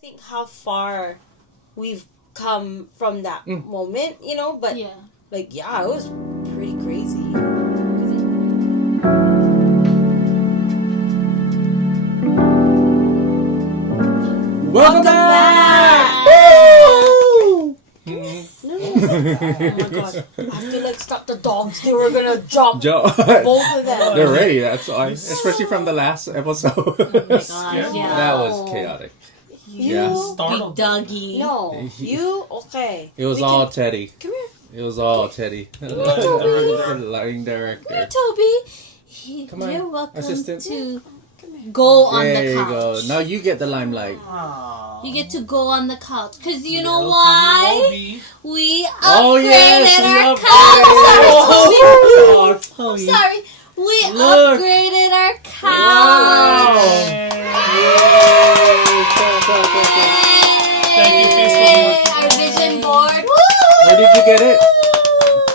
think how far we've come from that moment, you know, but like, yeah, it was pretty crazy. Welcome back! Woo! Oh my god. I feel like stop the dogs. They were gonna jump. Both of them. They're ready, that's why. Especially from the last episode. Oh my gosh, yeah. That was chaotic. You, Big doggy. No, you, okay. It was all Teddy. Come here. It was all Teddy. Lying director. Here, Toby. Come on, You're welcome assistant. to go on There the you couch. go. Now you get the limelight. You get to go on the couch. Because you know why? We upgraded Oh, yes, our couch. Oh, I'm sorry. We Look. upgraded our couch. Wow. Thank you, Yay. Facebook. Our vision board. Woo! Where did you get it?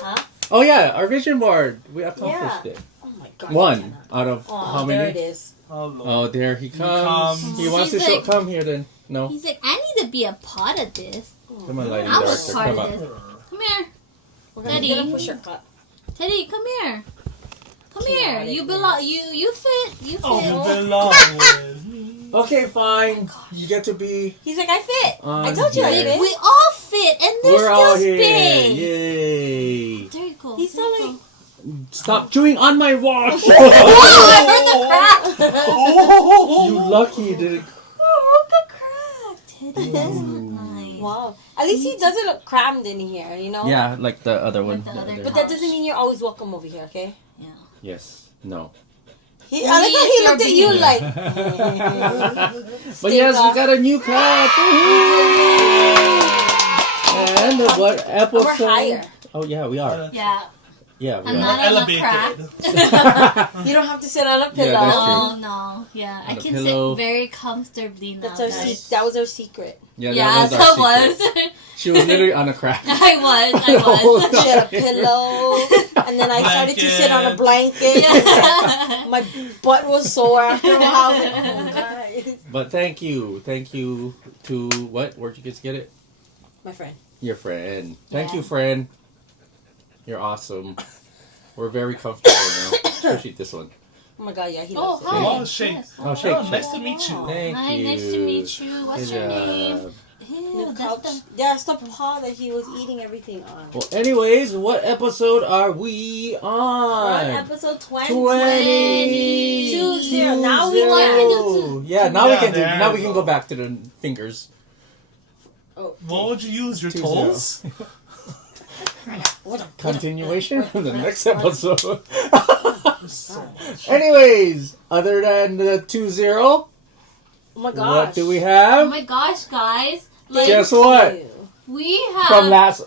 Huh? Oh yeah, our vision board. We accomplished it. Oh my god. One out of how There it many? is. Oh, there he comes. He wants to He's show. like- Come here then. No. He's like, I need to be a part of this. Come on, lighting I was director. part Come of on. this. Come here. We're Teddy. gonna push your cut. Teddy, come here. Come here. Chaotic, You belong. You fit. You fit. Oh, belong with me. Okay, fine. You get to be. He's like, I fit. On I told you I here. fit. We all fit, and there's We're all still here. space. Yay! There you go. He's so There you like, Stop chewing on my watch. go. Oh, I heard the crack. You lucky you didn't. I heard the crack. Teddy, that's not nice. wow. At least he doesn't look crammed in here, you know? Yeah, like the other one. Like the other But that doesn't mean you're always welcome over here, okay? Yeah. Yes. No. I like how he You're looked at you being- like. But yes, we got a new cut. And what episode? We're higher. Oh yeah, we are. Yeah. Yeah, we I'm are. not on a Elevated. crack. You don't have to sit on a pillow. Yeah, that's true. No, no. Yeah, I On a can pillow. sit very comfortably now. That's our guys. that was our secret. Yeah, Yeah, that that was. Our secret. was. She was literally on a crack. I was. She had a pillow, and then I started to sit on a blanket. My butt was sore after a while. I was like, oh, guys. But thank you to what? Where'd you guys get it? My friend. Your friend. Thank Yeah. you, friend. You're awesome. We're very comfortable now, especially this one. Oh my god, yeah, he Oh, loves it. hi. Oh, shake. Yes. Oh, shake, Oh, shake. nice to meet you. Thank Hi, you. nice to meet you. What's Good your name? job. Ew, The that's couch. the... Yeah, it's the paw that he was eating everything on. Well, anyways, what episode are we We're on on? episode 20. 20. 20. Now we want to do Yeah, now we Yeah, can do. there Now you we can go. go back to the fingers. Oh, What would you use? Your 2-0. toes? what a Continuation from the next episode. There's so much. Anyways, other than the 2-0, Oh my gosh. what do we Oh have? my gosh, guys. Like, Guess what? Ew. we have... From last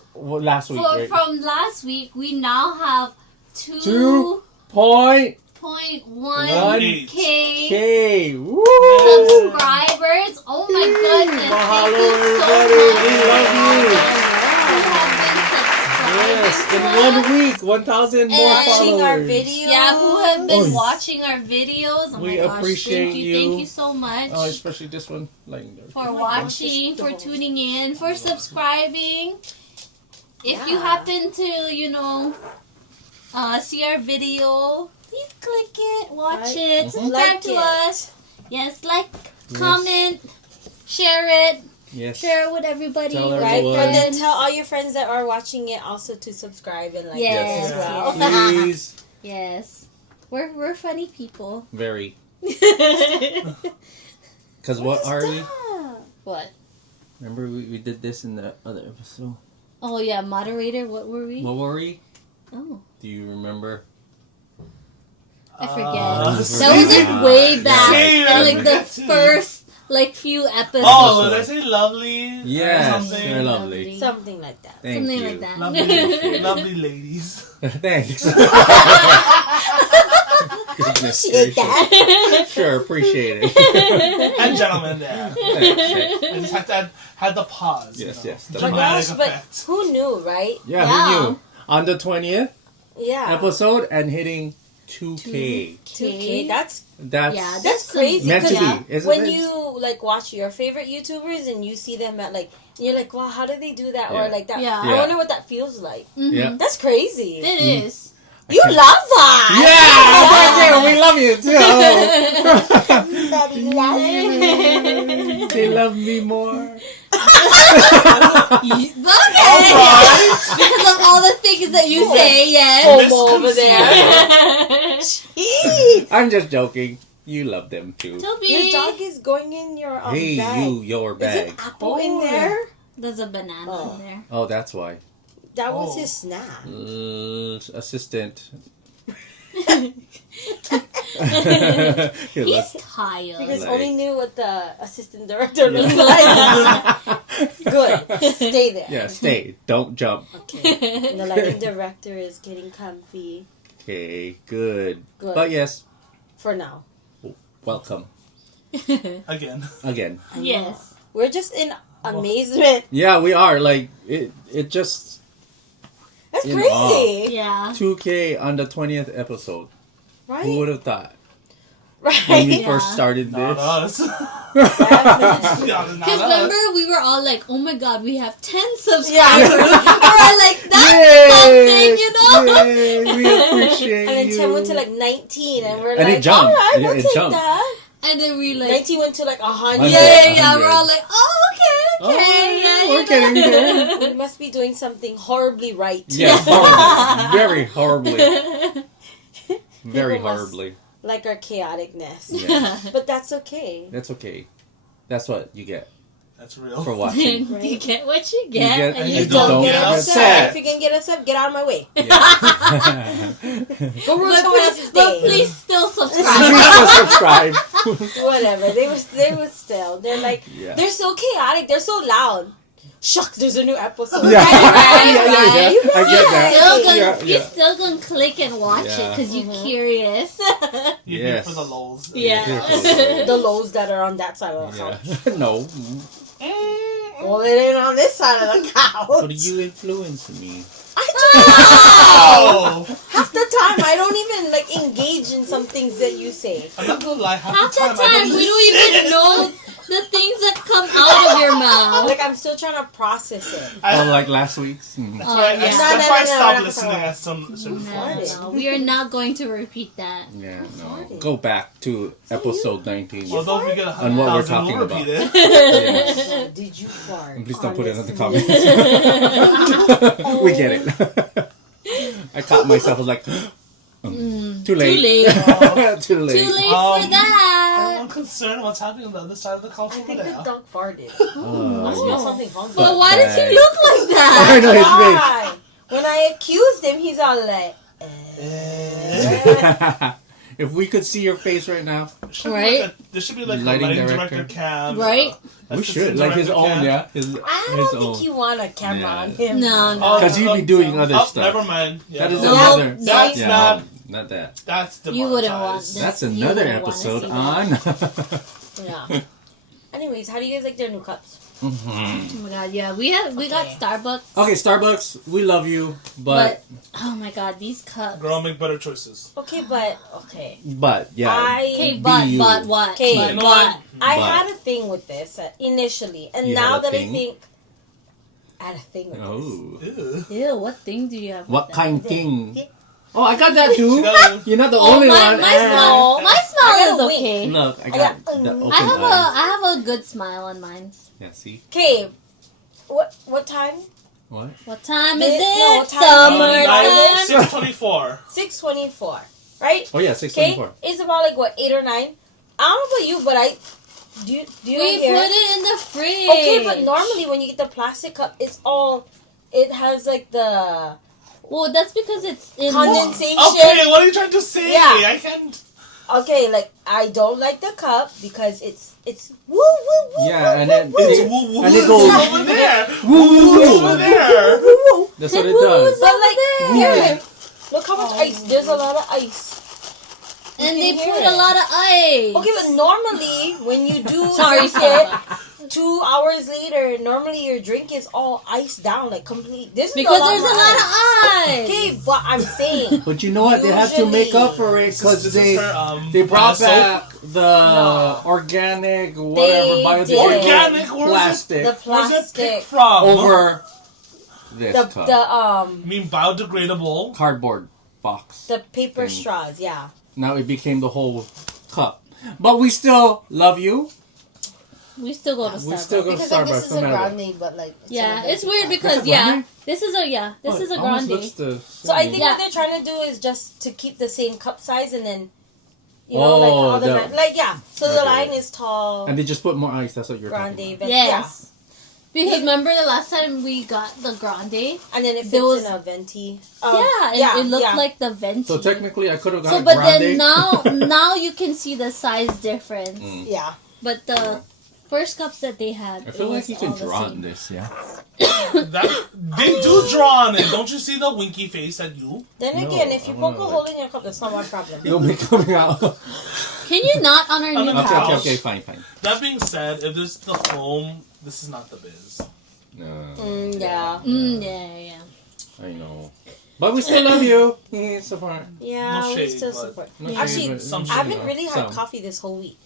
week, right? From last week, we now have 2.1 2.1K K. Woo! subscribers. Oh my goodness. Mahalo, Thank you so everybody. much. We love you. Who have been Yes, subscribing in to 1 us. week, 1,000 more Watching our followers. videos. Yeah, who have been Oh, watching our videos. Oh we my gosh, appreciate thank you. Thank you so much Oh, especially this one. Like, for watching, for tuning in, for subscribing. If you Yeah. happen to, see our video, please click it, watch Right. it, subscribe Like to it. us. Yes, like, comment, share it, yes. share it with everybody. Tell with Right? everyone. And then tell all your friends that are watching it also to subscribe and like Yes, it as well. Please. Yes, we're funny people. Very. Because what are we? What? Remember we did this in the other episode. Oh yeah, moderator. What were we? What were we? Oh, Do you remember? I forget. Uh, That was like way back. See, That, I like the forget too. first few episodes. Oh, did I say lovely? Yes, Something? they're lovely. Something like that. Thank Something you. like that. Lovely, lovely ladies. Thanks. Goodness Appreciate gracious. that. Sure, appreciate it. And gentlemen there. Thanks. I just had to pause. Yes, you know. yes. My Dramatic gosh, but effect. who knew, right? Yeah, Yeah. who knew? On the 20th Yeah. episode and hitting 2K. 2K. That's That's crazy. meant to 'cause be. Isn't when it? you like watch your favorite YouTubers and you see them at like, you're like, wow, how did they do that? Yeah. Or like that. Yeah. I Yeah. wonder what that feels like. Yeah. That's crazy. It is. You love that. Yeah, we love you too. They love me more. Okay. Because of all the things that you say, yes. FOMO over there. Jeez. I'm just joking. You love them too. Toby. Your dog is going in your Hey, bag. your Is bag. it apple in there? There's a banana Oh. in there. Oh, that's why. That was Oh. his snack. Assistant. He He's left. tired. Because Like- only knew what the assistant director looked like. Good. Stay there. Yeah, stay. Don't jump. Okay. And the lighting director is getting comfy. Okay, good. Good. But yes, For now. welcome Again. again. I know. Yes. We're just in amazement. Yeah, we are. Like it just That's In crazy. Yeah. 2K on the 20th episode. Right? Who would have thought Right. when we Yeah. first started Not this? us. Definitely. Yeah, not Because us. remember, we were all like, oh my god, we have 10 subscribers. Yeah. We're like, that's something, you know? Yay, we appreciate And then you. 10 went to like 19, and we're And it like, jumped. alright, Yeah, we'll it take jumped. that. And then we like, 19 went to like 100. 100. yeah. 100. We're all like, oh, okay. Oh, Yeah, we're you getting know. there. We must be doing something horribly right. Yeah, horribly. Very horribly. Very People must- horribly. Like our chaoticness. Yeah. But that's okay. That's okay. That's what you get That's real. for watching. You get what you get, get- and and you you don't don't get get upset. upset. If you can get us up, get out of my way. Yeah. Go ruin someone else's But day. please still Please subscribe. still subscribe. Whatever. They were still. They're like, Yeah. they're so chaotic. They're so loud. Shucks, there's a new episode. Yeah. Right, Yeah. You I get that. Still gonna, Yeah, You're yeah. still gonna click and watch it Yeah. because you're Mhm. curious. You're here Yes. for the lols. Yeah. The lows that are on that side of the couch. Yeah. No. Well, it ain't on this side of the couch. But you influence me. I don't. Oh! Half the time, I don't even like engage in some things that you say. I'm not gonna lie, Half the I time, we don't listen. even know the things that come out of your mouth. Like I'm still trying to process it. Oh, like last week's? Mm. That's why, yeah. that's No, why I no, stopped we're not listening talking at certain No, points. no, we are not going to repeat that. Yeah, no. Farted. Go back to episode 19. Well, don't forget On what we're 100,000 talking will about. repeat it. Oh, did you fart? And please don't put it in the Honestly. comments. We get it. I caught myself. I was like, too late. Too late. Too late. Too late Um, for that. I'm concerned what's happening on the other side of the couch I over think the there. dog farted. I Oh. smell something hungry. But why does bag. he look like I that? know his face. Why? When I accused him, he's all like, If we could see your face right now, There should be like Lighting a lighting director. director cam. Right? we should. Like his own, yeah. His I don't think own. you want a camera Yeah. on him. No, no. Oh, 'Cause he'd be doing other stuff. Never mind. Yeah, That is no. No, another. That's yeah, not. no, not that. That's the. You wouldn't want that. That's You another wouldn't wanna episode see on. Yeah. Anyways, how do you guys like their new cups? Mhm. Oh my god, yeah, we got Okay. Starbucks. Okay, Starbucks, we love you, but oh my god, these cups. Girl, make better choices. Okay, but okay. yeah. Okay, I but you. what? Okay. But You know what? what? I But- had a thing with this initially, and You now had a that thing? I think I had a thing with Oh. Ew. Ew, what thing do you have? What with kind this. thing? Oh, I got that too. No. You're not the Oh, only my one. smile. My I smile got is a wink. okay. Look, I I got got- the open I have eyes. a good smile on mine. Yeah, see? Okay, what time? What? What time This- is it? no, what time- Summertime. 6:24. 6:24, right? Oh yeah, Okay, 6:24. it's about like what 8 or 9. I don't know about you, but I do. You We not hear? put it in the fridge. Okay, but normally when you get the plastic cup, it's all. It has like the Well, that's because it's in condensation. Okay, what are you trying to say? Yeah. I can't. Okay, like I don't like the cup because it's woo woo woo. Yeah, woo, and then woo, It's it- woo woo. and it goes- over there. Woo, woo, woo. Over there. woo, woo. That's what it does. But like Woo. here, look how much ice. There's a lot of ice. And they can hear put it. a lot of ice. Okay, but normally when you do Sorry, drink it, 2 hours later, normally your drink is all iced down, like complete. This is Because no there's a longer lot of ice. ice. Okay, but I'm saying. But you know what? They have to make up for it This because is they her, they brought soap. back the No. organic whatever They biodegradable Organic? Where is it? plastic The Where's it plastic. picked from? over this The cup. I mean, biodegradable. Cardboard box. the paper Thing. straws, yeah. Now it became the whole cup. But we still love you. We still go to We Starbucks. still go to Because like, this Starbucks is no a matter what. grande, but like Yeah, in a it's venti weird cup. because That's a grande? this is a this Oh, is a it almost grande. looks the So I same. think Yeah. what they're trying to do is just to keep the same cup size and then, you know, like Oh, all the the- like yeah. So the Okay. line is tall, And they just put more ice. That's what you're grande, talking venti, Yes. Because remember the last time we got the grande? yeah, and then it There fits was- in a venti. Yeah, and it looked like the venti. about. So technically, I could have got So, a but grande. then now you can see the size difference. Mm. yeah. But the first cups that they had, I feel it like was you can all the draw same. on this, yeah. They do draw on it. Don't you see the winky face at you? Then No, again, if you I poke a wanna, hole in your cup, that's not my problem. It'll be coming out. okay, Can you not on our new Okay, couch? okay, fine, fine. That being said, if this is the foam, this is not the biz. No, Yeah. Yeah. I know. But we still love you. So far. Yeah, No we shade, still but- support. No shade, Actually, but- some I shade, haven't you know, really had some. coffee this whole week.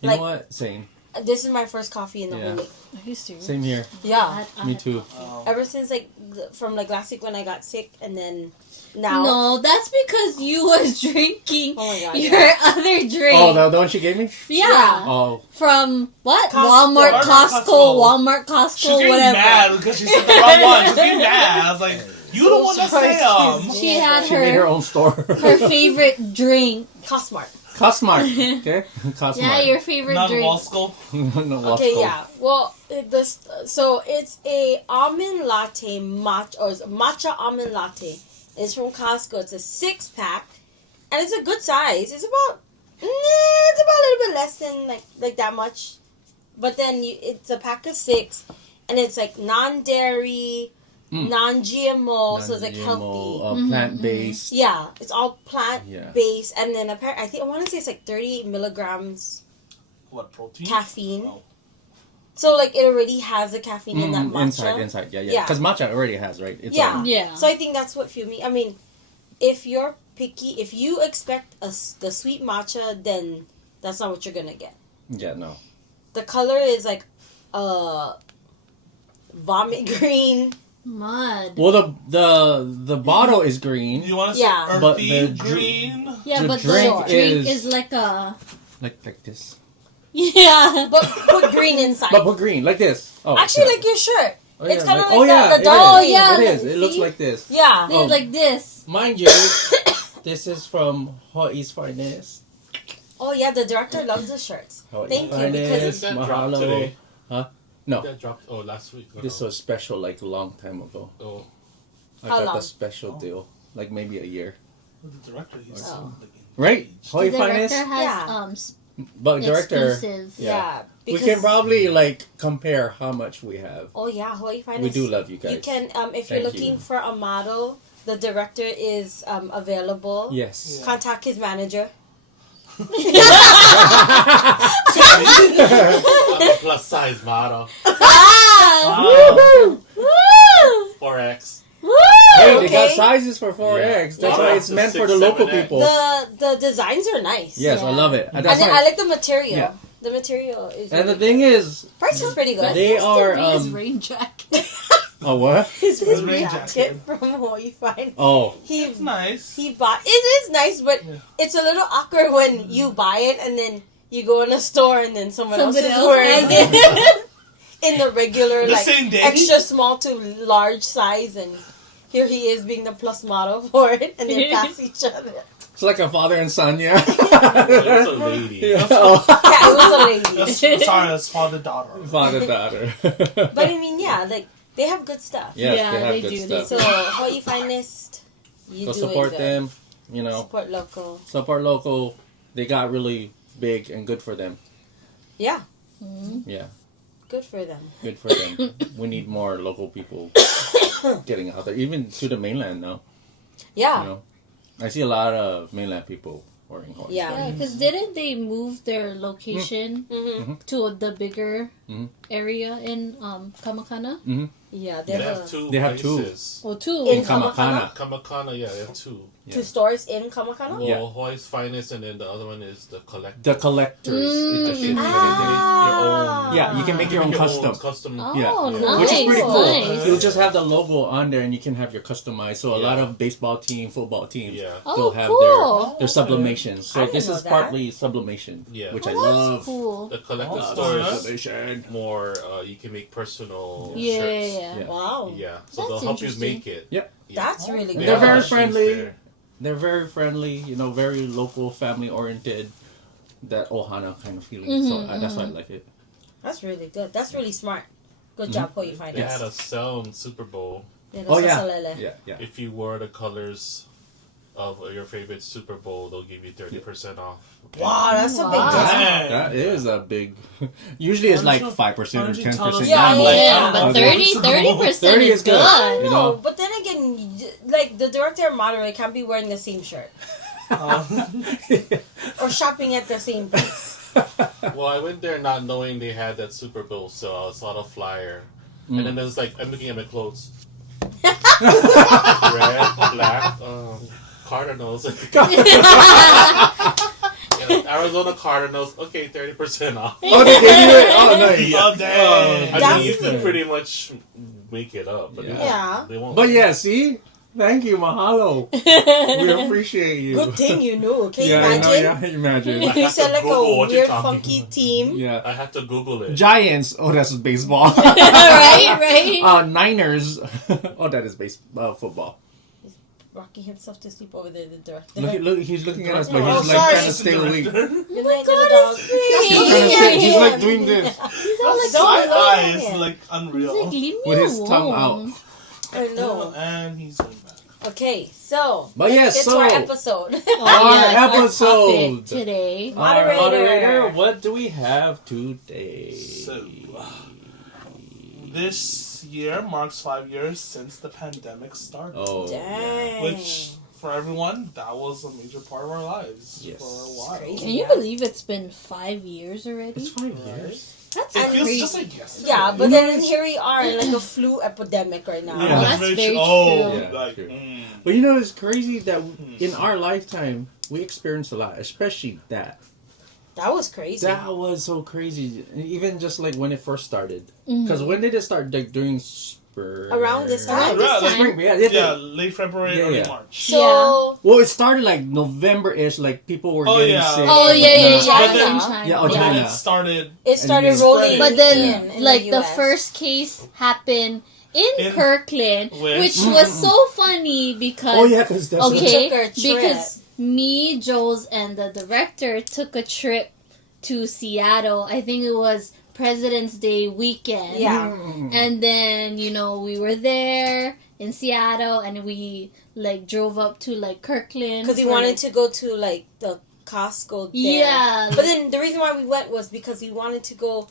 You like- know what? Same. This is my first coffee in the Yeah. whole week. Are you serious? Same here. Yeah. Me too. Ever since like from like last week when I got sick, and then now. No, that's because you was drinking Oh my God, your other drink. Oh, the one she gave me? yeah. Oh. From what? Costco. Walmart, Costco, Walmart, She's Costco, getting whatever. mad because she said the wrong one. She's getting mad. I was like, you don't want to say She had She made her her own store. favorite drink. Costmart. Costmart. Okay? Costmart. Yeah, your favorite Not drink. Wasco. no, Okay, Costco. yeah. Well, so it's a almond latte matcha almond latte. It's from Costco. It's a 6-pack, and it's a good size. It's about a little bit less than like that much, but then it's a pack of 6, and it's like non-dairy, non-GMO, so it's like healthy. Plant-based. Yeah, it's all plant Yeah. based, and then I want to say it's like 38 milligrams What, protein? caffeine. Oh. So like it already has the caffeine in that matcha. Inside, yeah. Yeah. Because matcha already has, right? It's Yeah. all- Yeah. So I think that's what fueled me. I mean, if you're picky, if you expect the sweet matcha, then that's not what you're gonna get. Yeah, no. The color is like vomit green. Mud. Well, the bottle is green. You want to say Yeah. But earthy, the green? Yeah, the but drink the drink is- is like a Like this. yeah. But put green inside. But put green, like this. Oh, Actually, yeah. like your shirt. Oh, it's yeah, kind of like- like oh, that. yeah, The it dog. is. Yeah. It is. It looks See? like this. Yeah. It's like this. Mind you, this is from Hawaii's Finest. Oh yeah, the director loves the shirts. Hawaii's Thank you, because Did that drop Mahalo. today? Huh? No. That dropped last week. or This no? was special like a long time ago. Oh, I How got long? the special deal. Like maybe a year. The director, he's Oh. so, like, Right? The Hawaii director Finest? has Yeah. But director, exclusives. Yeah. we because, can probably like compare how much we have. Oh yeah, Hawaii Finest. We do love you guys. You can, if you're Thank looking you. for a model, the director is available. Yes. Yeah. Contact his manager. I'm a plus size model. Ah! Wow. Woo! 4X. Woo! Hey, they got Okay. sizes for 4X. That's Yeah. why it's meant for the 6, local 7X. people. The designs are nice. Yes, I Yeah. love it. And That's then why. I like the material. Yeah. The material is. And the really thing is, good. Price is pretty good. They are, His um, rain jacket. oh what? His His rain rain jacket jacket. from Hawaii Finest. Oh, It's nice. He bought. It is nice, but Yeah. it's a little awkward when you buy it and then you go in a store and then someone else Somebody is else wearing has it in the regular, The like same day? extra small to large size, and here he is being the plus model for it, and they pass each other. it's like a father and son, yeah. It's a lady. Yeah. Oh. Yeah, it was a lady. That's, sorry, that's father-daughter. Father daughter. But I mean, yeah, like they have good stuff. Yes, Yeah, they have they good do. stuff. So Hawaii Finest, you Go do support it good. them. You know, Support local. support local. They got really big and good for them. Yeah, Yeah, good for them. good for them. We need more local people getting out there, even to the mainland now. Yeah. You know, I see a lot of mainland people Roaring Horse. Yeah. Yeah, because didn't they move their location Mm-hmm. to the bigger Mhm. area in Kamakana? Yeah, They they have have two They have two. places. Oh, two. In Kamakana. Kamakana, yeah, they have two. two stores in Kamakana. Yeah. Well, Hoy's Finest, and then the other one is the Collector. The collectors. Mm. It's a- You can Ah. make your own. Yeah, you can make your own custom. Oh, Yeah. nice. Which is pretty cool. Nice. You'll just have the logo on there, and you can have your customized. So a lot Yeah. of baseball team, football teams, Yeah. Oh, they'll have cool. their sublimations. I So didn't this know is that. partly sublimation, Yeah. which Oh, I that's love. cool. The Collector Oh, store that's is Sublimation. more, you can make personal Yeah, shirts. yeah. Yeah. Wow. Yeah, so That's they'll help you interesting. make it. Yep. Yeah. That's really They good. They're have very machines friendly. there. They're very friendly, very local, family oriented. That Ohana kind of feeling. So that's why I like it. That's really good. That's really smart. Good job, Hoyi They Finance. had a sale in Super Bowl. Yeah, Oh that's yeah, Salele. yeah. If you wore the colors of your favorite Super Bowl, they'll give you 30% off. Wow, that's a big Wow. discount. Dang. That is a big. Usually it's like 5% Why or don't you tell 10%. us Yeah, that? yeah, Like, yeah. But Okay. 30% 30 is is good. good. You No, know? but then again, like the director of moderator can't be wearing the same shirt or shopping at the same place. Well, I went there not knowing they had that Super Bowl sale. I saw the flyer. And then there's like, I'm looking at my clothes. Red, black, Cardinals. Arizona Cardinals. Okay, 30% off. Oh, they gave you it? Oh, nice. Oh, dang. I mean, you can pretty much make it up, but Yeah. they won't. But yeah, see? Thank you, mahalo. We appreciate you. Good thing you knew. Can you Yeah, I know, imagine? yeah, imagine. If you said like Google a what you're weird, talking funky about. team. Yeah. I had to Google it. Giants. Oh, that's baseball. right? Niners. Oh, that is football. Rocking himself to sleep over there, the director. Look, he's looking at us, but Oh, he's like sorry. trying to stay awake. Good night, God, little dog. it's He's trying to stay- he's like doing this He's all like, Don't My look at eyes him. like he's unreal. like, leave me with his alone. tongue out. I know. And he's going back. Okay, so But let's yes, get to so- our episode. Oh, Our yes, our episode. topic today. Moderator. What do we have today? So, this year marks 5 years since the pandemic started. Oh, Dang. Which, for everyone, that was a major part of our lives Yes. for a while. crazy. Can you believe it's been 5 years already? it's 5 Right. years. That's It feels crazy. just like yesterday. Yeah, but then here we are in like a flu epidemic right now. Yeah. that's very true. Yeah, like, true. But you know, it's crazy that in our lifetime we experienced a lot, especially that. That was crazy. That was so crazy. Even just like when it first started. Because when did it start? Like during spring. Around this time. Around this Yeah, time. Spring, yeah, yeah, late February, Yeah, early yeah. March. So Well, it started like November-ish. Like people were Oh, getting yeah. sick. Oh, yeah, yeah, China. yeah. But then- China. Yeah, oh, But then China. it started it started And rolling. But then, in like, the US. first case happened in In- Kirkland, Which- which was so funny because... Oh yeah, because that's We Okay, took our trip. because me, Jules, and the director took a trip to Seattle. I think it was President's Day weekend. Yeah. And then, we were there in Seattle and we, like, drove up to, like, Kirkland. Because he wanted to go to like the Costco there. Yeah. But then the reason why we went was because he wanted to go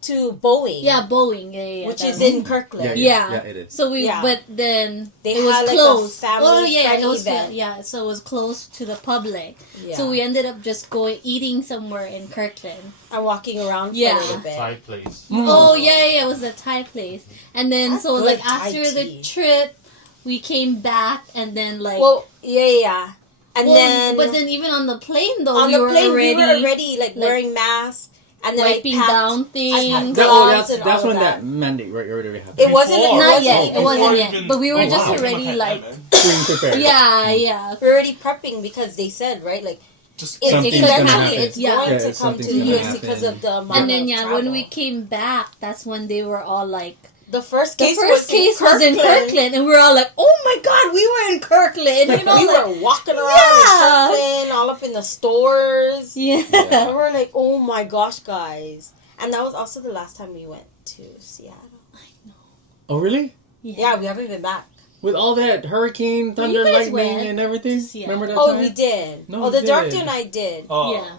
to Boeing. Yeah, Boeing. Yeah, Which that is was- in Kirkland. Yeah. Yeah, it is. So we, Yeah. but then They it was had, like, a closed. family yeah, friendly it was event. yeah. So it was closed to the public. Yeah. So we ended up just eating somewhere in Kirkland. I'm walking around Yeah. for a little bit. Thai place. Oh yeah, it was a Thai place. And then That's so good like Thai after the tea. trip, we came back and then like. Well, yeah. And well, then but then even on the plane though, on we the were plane already we were already like wearing masks and then wiping I packed, down things. gloves and That's all when of that that. mandate already happened. It wasn't Before. Not wasn't- yet. It Before wasn't yet. even- But we were oh, just wow. already like. Being prepared. Yeah. We're already prepping because they said right like Just it's Something's eventually gonna happen. it's Yeah. going Yeah, to come something's to the gonna US because happen. of the amount And then of yeah, travel. when we came back, that's when they were all like. the first The case first case was in Kirkland, and we were all like, "Oh my God, we were in Kirkland!" Like, You know, we like, were walking around Yeah. in Kirkland, all up in the stores. yeah. And we're like, oh my gosh, guys. And that was also the last time we went to Seattle. Oh really? Yeah, we haven't been back. With all that hurricane, Well, thunder, you guys lightning, went and everything. to Seattle. Remember that Oh, time? we did. No, oh, the we director didn't. and I did. Oh. Yeah.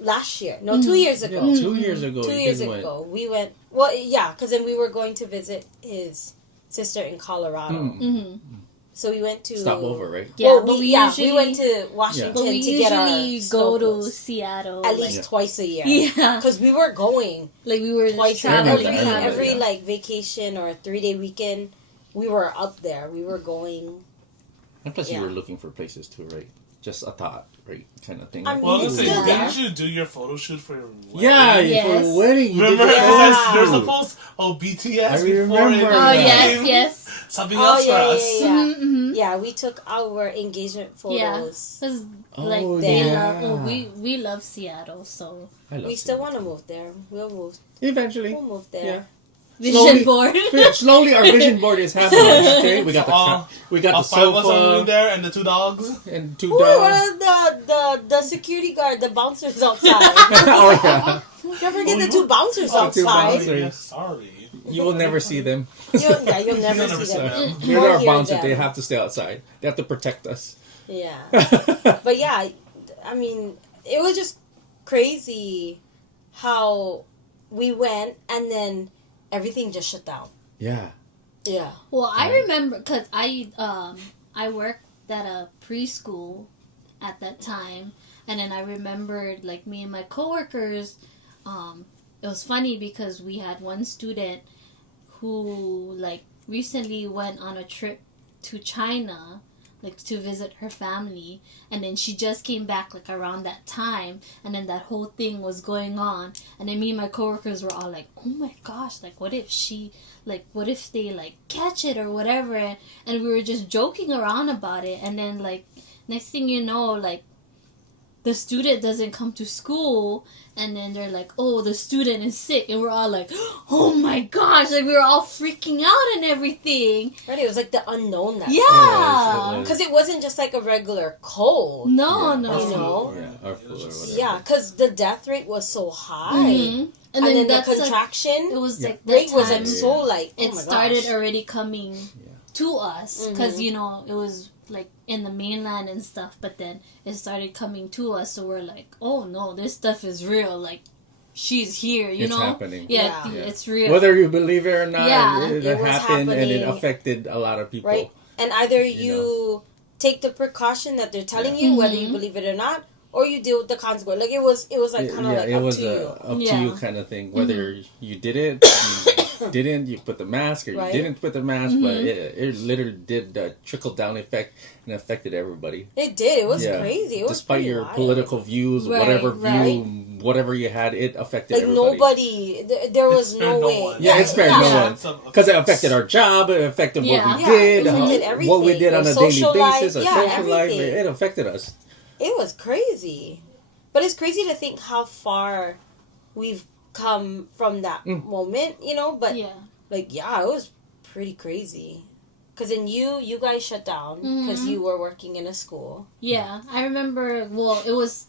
Last year. No, 2 years ago. Yeah, 2 years ago. 2 you years guys went. ago. We went. Well, yeah, because then we were going to visit his sister in Colorado. Mm. Mm-hmm. So we went to Stop over, right? Yeah, well, but we usually went to Washington but we to get our usually snow go to boots. Seattle At least Yeah. twice a year. Yeah, Because we were going like we were twice a I remember traveling. that, I remember every that. like vacation or 3-day weekend. We were up there. We were going. And plus, Yeah. you were looking for places too, right? Just a thought, right? Kind of thing. I mean, Well, it's listen, still there. didn't you do your photo shoot for your wedding? yeah, Yes. for the wedding. You Remember, did the Yeah. photo there's a shoot. post. Oh, BTS I before remember it Oh that. yes, yes. Something Oh else for yeah, us. yeah, yeah. Mm-hmm. Yeah, we took our engagement Yeah, photos. because Oh, like they yeah. love. Oh, we love Seattle, so I love We still Seattle. want to move there. Eventually. We'll move there. Yeah. vision board. Slowly, our vision board is happening. Okay, we got the we got All the 5 of us are moving sofa there, and the 2 dogs. and 2 Ooh, what dogs. are the security guard, the bouncers outside? Oh yeah, Don't forget Oh, the you 2 want- bouncers Oh, 2 outside. bouncers. Yeah, sorry. you will never see them. You'll never never see see them. them. They're Or our hear bouncers. them. They have to stay outside. They have to protect us. Yeah. But yeah, I mean, it was just crazy how we went and then everything just shut down. Yeah. Yeah. Well, I remember because I worked at a preschool at that time, and then I remembered like me and my coworkers. It was funny because we had one student who like recently went on a trip to China, like to visit her family, and then she just came back like around that time, and then that whole thing was going on, and then me and my coworkers were all like, oh my gosh, like what if they like catch it or whatever, and we were just joking around about it, and then like next thing you know, like the student doesn't come to school, and then they're like, oh, the student is sick, and we're all like, oh my gosh, like we were all freaking out and everything. Right? It was like the unknown. That Yeah. It was. Because it wasn't just like a regular cold. No, Yeah. no. You know? Yeah, or flu or whatever. Yeah, because the death rate was so high. Mhm. And then the that's like, contraction it was Yeah. like that rate was time like so like, oh it my started gosh. already coming to us because Mhm. you know it was like in the mainland and stuff, but then it started coming to us, so we're like, oh no, this stuff is real, like she's here, you It's know. happening. Yeah, Yeah. it's real. Whether you believe it or not, Yeah. it It was happened and it happening. affected a lot of people. Right? And either You you take the precaution that they're telling Yeah. you, whether you Mhm. believe it or not, or you deal with the consequence. Like it was like kind of like it up was to you. up to Yeah. you kind of thing. Whether you did it, you didn't, you put the mask, or Right. you didn't put the mask, but Mhm. it literally did the trickle down effect and affected everybody. It did. It was Yeah. crazy. It was Despite pretty your wild. political views, Right, whatever right. view, whatever you had, it affected Like everybody. nobody, there was It no spared no way. one. Yeah, it spared yeah. no one. Because it affected our job, it affected Yeah. what we Yeah, did, it affected what we everything. did on Our a daily social life, basis, our yeah, social life. everything. It affected us. It was crazy. But it's crazy to think how far we've come from that moment, you know? But, yeah. like, yeah, it was pretty crazy. Because then you guys shut down because Mhm. you were working in a school. Yeah, I remember. Well, it was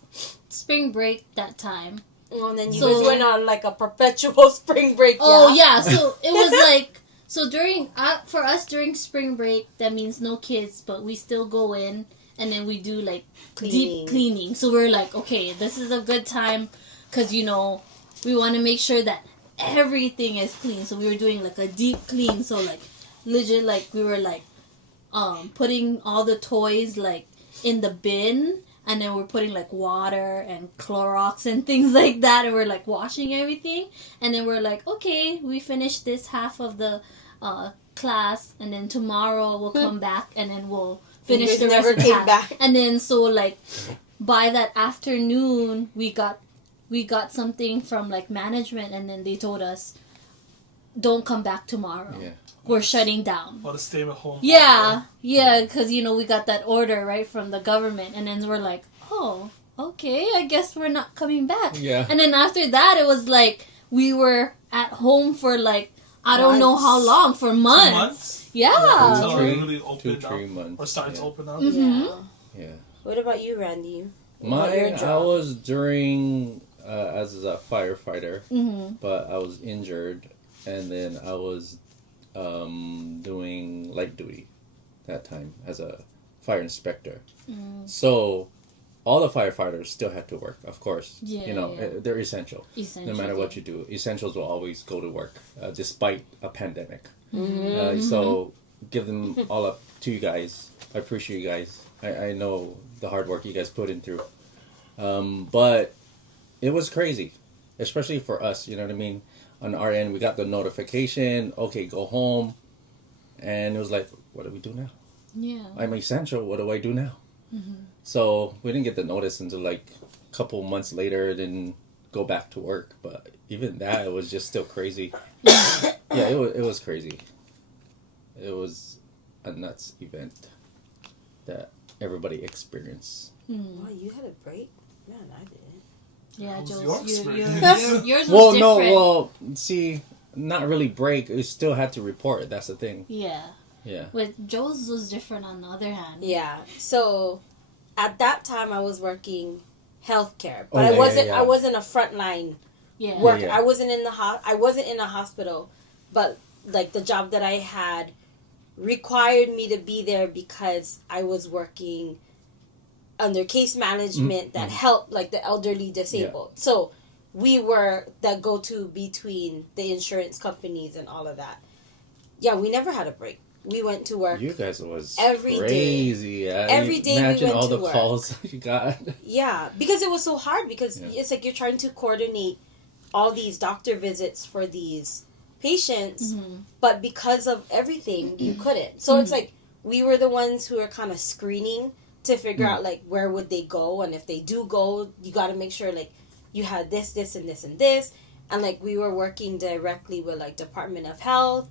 spring break that time. And then you So- guys went on, like, a perpetual spring break. Oh yeah, so it was like during for us during spring break, that means no kids, but we still go in and then we do like Cleaning. deep cleaning. So we're like, okay, this is a good time because you know we want to make sure that everything is clean. So we were doing like a deep clean. So like legit, like we were like putting all the toys like in the bin. And then we're putting like water and Clorox and things like that, and we're like washing everything. And then we're like, okay, we finished this half of the class, and then tomorrow we'll come back and then we'll finish guys the rest never of the came half. back. And then so like by that afternoon, we got something from like management, and then they told us, don't come back tomorrow. Yeah. We're shutting down. Or to stay at home. Yeah, because, you know, we got that order, right, from the government, and then we're like, oh, okay, I guess we're not coming back. Yeah. And then after that, it was like, we were at home for, like, I don't know how long, for 2 months. months? Yeah. Until Three- it really opened 3 up. months. Or started to yeah. open up. Mhm. Yeah. Yeah. What about you, Randy? What about your Mine, I job? was during as a firefighter, Mm-hmm. but I was injured, and then I was doing light duty that time as a fire inspector. So all the firefighters still had to work, of course. Yeah, you know, yeah. they're essential. No matter what you do, essentials will always go to work, despite a pandemic. So give them all up to you guys. I appreciate you guys. I know the hard work you guys put in through. But it was crazy, especially for us. You know what I mean? On our end, we got the notification. Okay, go home, and it was like, what do we do now? Yeah. I'm essential. What do I do now? Mm-hmm. So we didn't get the notice until like a couple months later. Then go back to work. But even that, it was just still crazy. Yeah, it was crazy. It was a nuts event that everybody experienced. Mm. Wow, you had a break? Man, I didn't. Yeah, How was Jules, your experience? yours was Well, different. no, well, see, not really break. We still had to report. That's the thing. Yeah. Yeah. With Joe's was different on the other hand. Yeah. So at that time, I was working healthcare, but Oh, yeah, I wasn't. yeah, yeah. I wasn't a frontline Yeah. worker. Yeah. I wasn't in the I wasn't in a hospital, but like the job that I had required me to be there because I was working under case management that helped like the elderly disabled. So we were that go-to between the insurance companies and all of that. Yeah, we never had a break. We went to work. You guys was Every day. crazy. Every day we Imagine went all to the work. calls you got. Yeah, because it was so hard because Yeah. it's like you're trying to coordinate all these doctor visits for these patients, Mm-hmm. but because of everything, you couldn't. So it's like we were the ones who were kind of screening to figure out like where would they go, and if they do go, you got to make sure like you had this, this, and this, and this, and like we were working directly with like Department of Health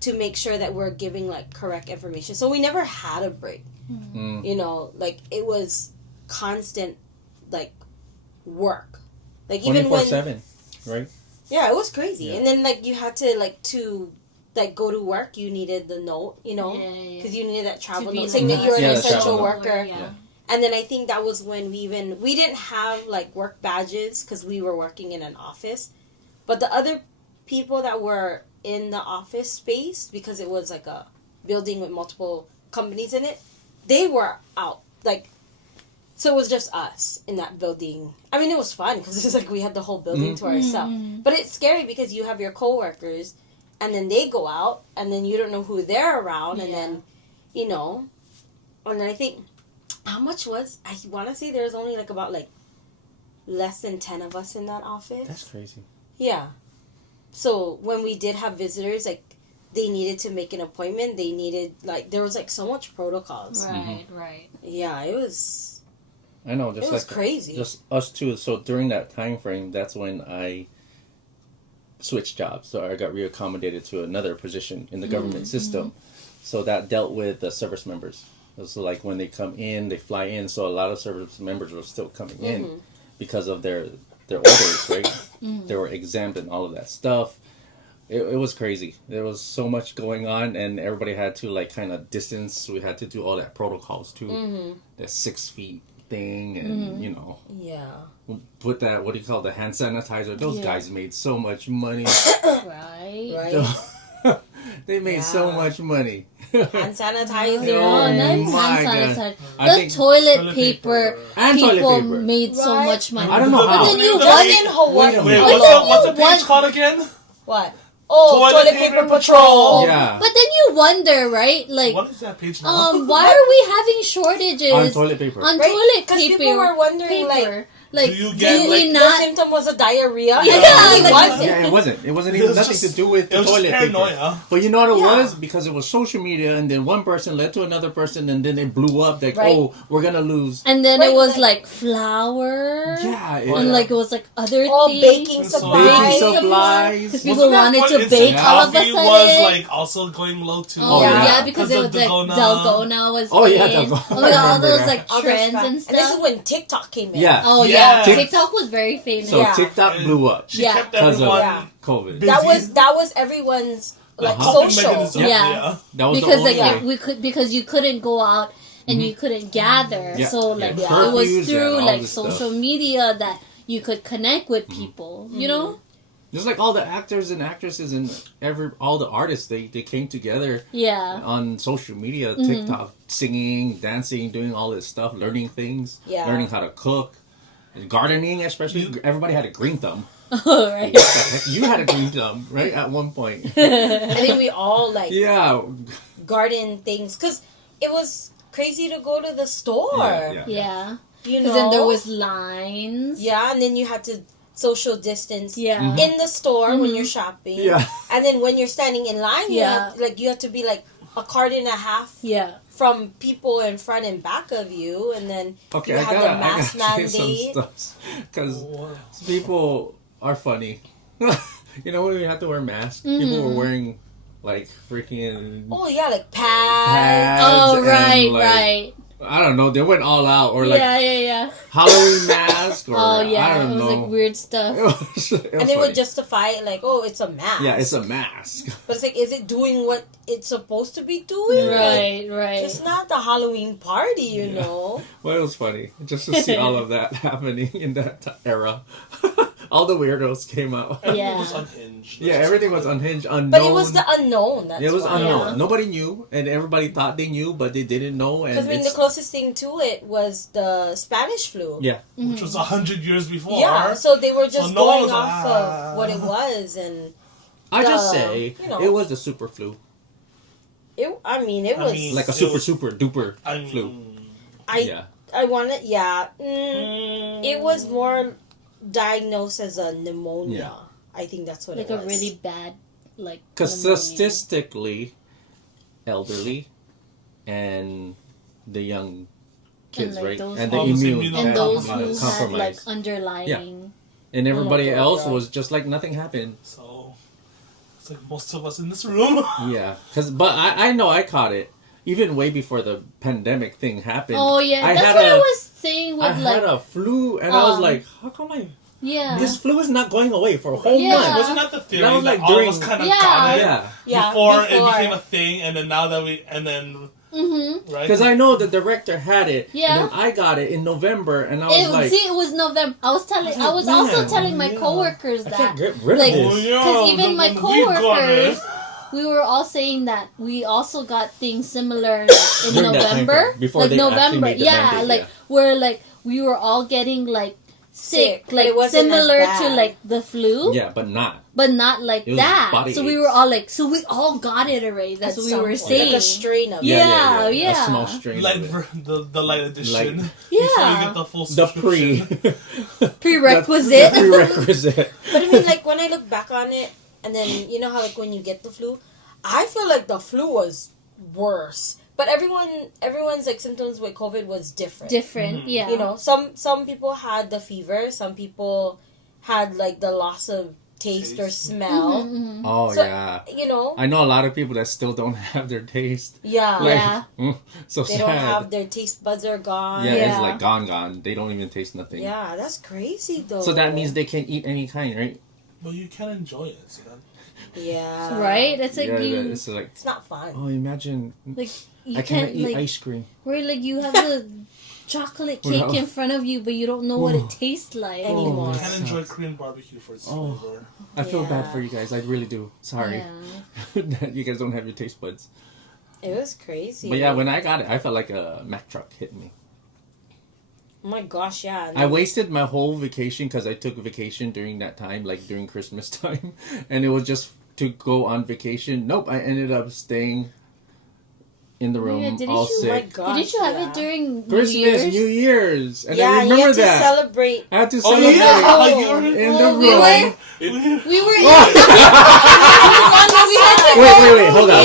to make sure that we're giving like correct information. So we never had a break. Mm. You know, like it was constant like work. Like even when 24/7, right? yeah, it was crazy. Yeah. And then like you had to like go to work, you needed the note, you know, Yeah. because you needed that travel To be note saying that like you're an Yeah, the essential travel note. worker. Yeah. And then I think that was when we didn't have like work badges because we were working in an office, but the other people that were in the office space, because it was like a building with multiple companies in it, they were out like. So it was just us in that building. I mean, it was fun because it was like we had the whole building to ourselves. Mm-hmm. But it's scary because you have your coworkers, and then they go out, and then you don't know who they're around, and Yeah. then, you know, and then I think, how much was, I want to say there was only like about like less than 10 of us in that office. That's crazy. Yeah. So when we did have visitors, like they needed to make an appointment. They needed like, there was like so much protocols. Right, right. Yeah, it was... I know, just It was like crazy. just us too. So during that time frame, that's when I switched jobs. So I got reaccommodated to another position in the government system. So that dealt with the service members. So like when they come in, they fly in. So a lot of service members were still coming in because of their orders, right? They were exempt and all of that stuff. It was crazy. There was so much going on, and everybody had to like kind of distance. We had to do all that protocols too. That 6 feet thing, and you know, Yeah. put that, what do you call it, the hand sanitizer. Those Yeah. guys made so much money. Right. Right? They made so Yeah. much money. Hand sanitizer. Oh, nice my hand God. sanitizer. I The think- toilet Toilet paper paper. And people toilet paper. made so Right. much money. I don't know But how. then you Just won- in Hawaii. Wait a Wait, minute. what's then the you page won- called again? What? Oh, toilet paper patrol. Yeah. But then you wonder, right? Like, What is that page now? why are we having shortages On toilet paper. on Right? toilet Because paper? people were wondering, like Do you did get, we like- the not? symptom was a diarrhea. Yeah, It really like- wasn't. Yeah, it wasn't. It wasn't It even was nothing just- to do with it the was just toilet paper. paranoia. But you know what it Yeah. was? Because it was social media, and then one person led to another person, and then it blew up. Like, Right. oh, we're gonna lose. And then Right, it was like- like flour. Yeah, And like it was like other All things. baking So- supplies. baking supplies. Because people Wasn't that wanted what to it's bake in all of a coffee sudden. was like also going low too. Oh, Oh, yeah, yeah. because it was like Dalgona. Dalgona was Oh, yeah, in. Dalgona. Oh my god, all I remember those that. like All this trends stuff. and And this is stuff. when TikTok came in. Yeah. Oh Yeah. yeah, TikTok was very famous. So Yeah. TikTok blew up She Yeah. kept because of everyone Yeah. COVID. busy. That was everyone's like Uh-huh. social. mechanism. Yeah. That was Because the only like way. because you couldn't go out and you couldn't gather. Yeah. So like Yeah. it was Curfews through and all like this social stuff. media that you could connect with people. You know? Just like all the actors and actresses and all the artists, they came together Yeah. on social media, TikTok, singing, dancing, doing all this stuff, learning things, Yeah. learning how to cook, gardening, especially. Everybody had a green thumb. Oh right. What the heck? You had a green thumb, right? At one point. I think we all like Yeah. garden things because it was crazy to go to the store. Yeah. You know, Because then there was lines. yeah, and then you had to social distance Yeah. in the store when you're shopping. Yeah. And then when you're standing in line, Yeah. you have to be like a card and a half Yeah. from people in front and back of you, and then Okay, you I have gotta, the mask I gotta say mandate. some stuff because people are funny. You know when we have to wear masks, people were wearing like freaking Oh yeah, like pads. pads. Oh, and, right, like, right. I don't know. They went all out, or like Yeah. Halloween mask, or Oh, yeah. I don't It was know. like weird stuff. It was And they funny. would justify it like, oh, it's a mask. Yeah, it's a mask. But it's like, is it doing what it's supposed to be doing? Right, Like, right. it's not the Halloween party, you know. Well, it was funny just to see all of that happening in that era. All the weirdos came out. Everything Yeah. was unhinged. Yeah, everything was unhinged, unknown. But it was the unknown. That's It was why. unknown. Yeah. Nobody knew, and everybody thought they knew, but they didn't know. And Because I mean, the it's- closest thing to it was the Spanish flu. yeah, Which was 100 years before. Yeah, so they were just So no one going was like, off "Ah." of what it was, and I just The- say you know. it was the super flu, it. I mean, it I was. mean, like a It super was- super duper I mean, flu. I Yeah, I want to. Yeah, it was Mm. more diagnosed as a pneumonia. Yeah. I think that's what Like it a was. really bad, like. because pneumonia. statistically, elderly and the young kids, like, right, those and the Obviously, immune And those who Compromise. had like compromised, underlying. and everybody Oh my else God. was just like nothing happened. So, it's like most of us in this room. Yeah, but I know I caught it even way before the pandemic thing happened. Oh yeah, I that's had what a- I was saying I with like. had a flu, and I was um, like, "How come Yeah. this flu is not going away for a whole Yeah. month?" Wasn't that the theory That was that like all during- of us kind of Yeah. got it Yeah, Yeah, before it became a thing, and then now that Mm-hmm. right? because I know the director had it, Yeah. and then I got it in November, and I was like, It was November. I was also Man, telling my yeah. coworkers "I that can't get rid like- of Oh, this." yeah, because even the- my when we got coworkers, it. we were all saying that we also got things similar like, in During that time November, frame, before like they actually November, made the yeah, mandate, like yeah. where like we were all getting like sick, But like it wasn't as similar to bad. like the flu, Yeah, but not. but not like It was that. body So we aches. were all like, so we all got it already. That's At what we some were point. saying. Like a strain of it. Yeah, A yeah. small strain. Light of it. the light edition. Like- Before you Yeah. get the full The subscription. Prerequisite. The prerequisite. But I mean, like when I look back on it, and then you know how like when you get the flu, I feel like the flu was worse. But everyone's like symptoms with COVID was different. Different, Mhm. yeah. You know, some people had the fever, some people had like the loss of taste or Taste. smell. Mhm, mhm. Oh So, yeah, You know, I know a lot of people that still don't have their taste. yeah, Like, Yeah. so they sad. don't have their taste buds are gone. yeah, Yeah. it's like gone. They don't even taste nothing. Yeah, that's crazy though. So that means they can't eat any kind, right? But you can enjoy it. See that? yeah, Right? It's like yeah, you, it's like, It's not fun. oh, imagine like you I cannot can't eat like ice cream. where like you have the chocolate cake Without- in front of you, but you don't know what Oh. it tastes like Anymore. You that can enjoy sucks. Korean barbecue for its Oh. flavor. I feel bad Yeah. for you guys. I really do. Sorry Yeah. that you guys don't have your taste buds. It was crazy. But yeah, when I got it, I felt like a Mack truck hit me. oh my gosh, yeah. I wasted my whole vacation because I took vacation during that time, like during Christmas time, and it was just to go on vacation. Nope, I ended up staying in the Oh, room yeah, didn't all you- Oh my sick. gosh, Didn't you have yeah. it during Christmas, New Year's? New Year's, and yeah, I you remember had to that. celebrate. I had to Oh, celebrate yeah. Oh. Like, you were in the Well, we room. were- We were Oh. we had to go. Wait, hold on.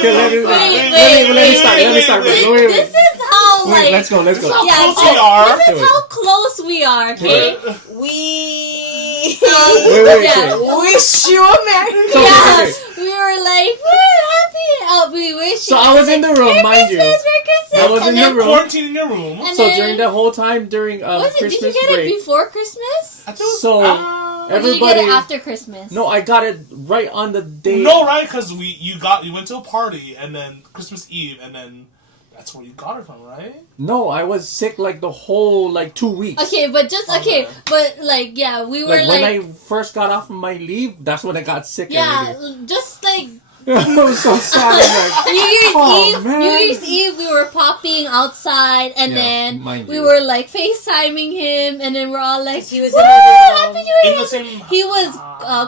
Okay, let me start. Wait. This is how Wait, like let's go. This is how yeah, close we are. this is how close we are. Okay. We Wait, Yeah. wish you a Merry So, Yeah, okay. we were like, we're happy. Oh, we wish. So I was in the room, Merry mind you. Christmas, Merry Christmas. I was and in then, the room. Quarantine in your room. And So then- during the whole time during Was it? Christmas Did you get break, it before Christmas? I think it was, So, Or did you get everybody. it after Christmas? No, I got it right on the day. no, right? Because you went to a party and then Christmas Eve and then that's where you got it from, right? No, I was sick like the whole 2 weeks. Okay, but just Okay. but like yeah, we were Like when like I first got off of my leave, that's when I got sick. yeah, already. just like It was so sad. I'm like, New Year's oh, Eve, man. New Year's Eve, we were popping outside, and Yeah, then mind we you. were like FaceTiming him, and then we're all like, He was "Woo, in the room. Happy New In Year!" the same. He was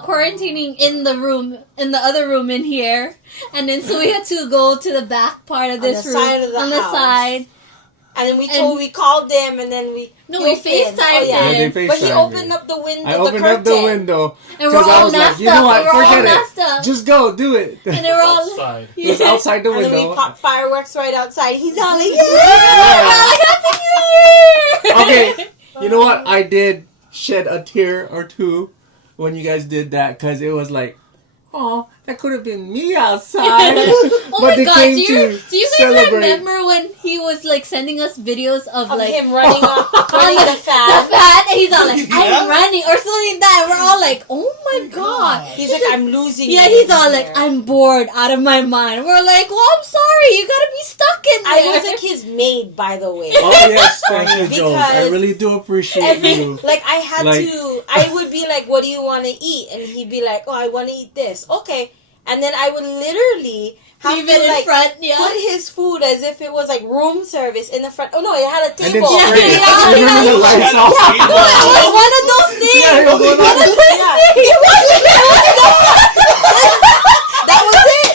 quarantining in the other room in here, and then so we had to go to the back part of On this the room side of the on the house. side. And then we called them, and then we No, we opened. FaceTimed Yeah, they him, But he FaceTimed opened me. up the window. I opened up the window and we're because I all was like, messed you know up. what? We were all Forget messed it. up. Just go, do it. And they were all Outside. It was outside the And then we window. popped fireworks right outside. He's all like, Yeah. yeah! Like, Happy New Year! Okay, you know what? I did shed a tear or two when you guys did that because it was like, oh, that could have been me outside. Oh But my they god, came do to you guys celebrate. remember when he was like sending us videos of Of like him running up, on running the the fan. fan, and he's all like, Yeah. I'm running or something like that. And we're all like, oh my god. He's like, I'm losing. Yeah, it he's all in like, here. I'm bored out of my mind. We're like, well, I'm sorry, you gotta be stuck in there. I was like his maid, by the way. Oh yes, thank you, Jones. I Because really do appreciate you. Like I had Like- to, I would be like, "What do you want to eat?" And he'd be like, "Oh, I want to eat this." Okay, and then I would literally have Leave to it in like front, yeah. put his food as if it was like room service in the front. Oh no, it had a And then table. spray it. Yeah, Remember the yeah. lights Yeah. off? Yeah. No, it was one of those things. Yeah, it was one of One of those- those Yeah. things. It was That was it.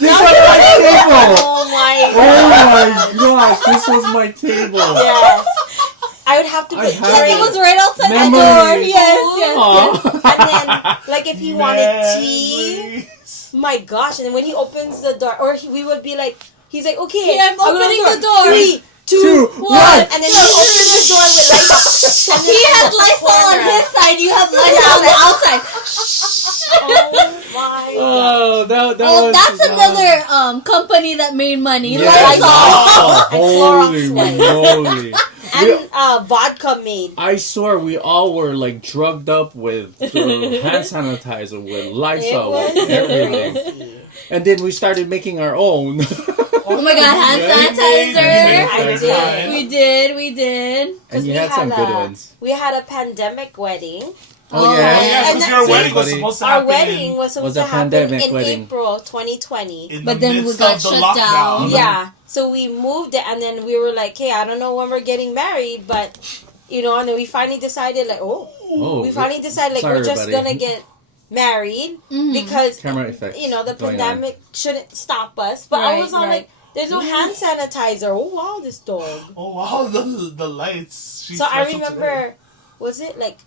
This was my table. Oh my Oh god. my gosh, this was my table. Yes. I would have to I put have Like, drink. it was right outside the Memories. door. Yes, yes. Aw. And then, like, if he wanted tea, Memories. my gosh! And then when he opens the door, or we would be like, he's like, okay, Here, I'm I'll opening open the door. 3, 2, Two, 1, one. and then he opens the door with lights. And He has Lysol on his side. You have Lysol on the outside. Oh my god! Oh, that Oh, was. that's that another company that made money. Yeah. Lysol. Oh, And holy Clorox moly. And vodka made. I swear we all were like drugged up with hand sanitizer, with Lysol, was with everything. crazy. And then we started making our own. Oh my god, hand sanitizer. I did. We did. And you we had some had good a- ones. We had a pandemic wedding. Oh, Oh, yeah. Oh, yeah, And because then- your wedding was Everybody- supposed to Our happen wedding in, was supposed Was to a happen pandemic in wedding. April 2020. in But the then we midst got of the shut lockdown. down. Yeah, so we moved it, and then we were like, "Hey, I don't know when we're getting married, but you know." And then we finally decided, like, Oh, we finally decided, like, sorry, we're just everybody. gonna get married Mhm. because Camera effects. you know the going on. pandemic shouldn't stop us. But I Right, was all right. like, "There's no hand sanitizer." Oh wow, this dog. Oh wow, the lights. She's So I special remember, was it like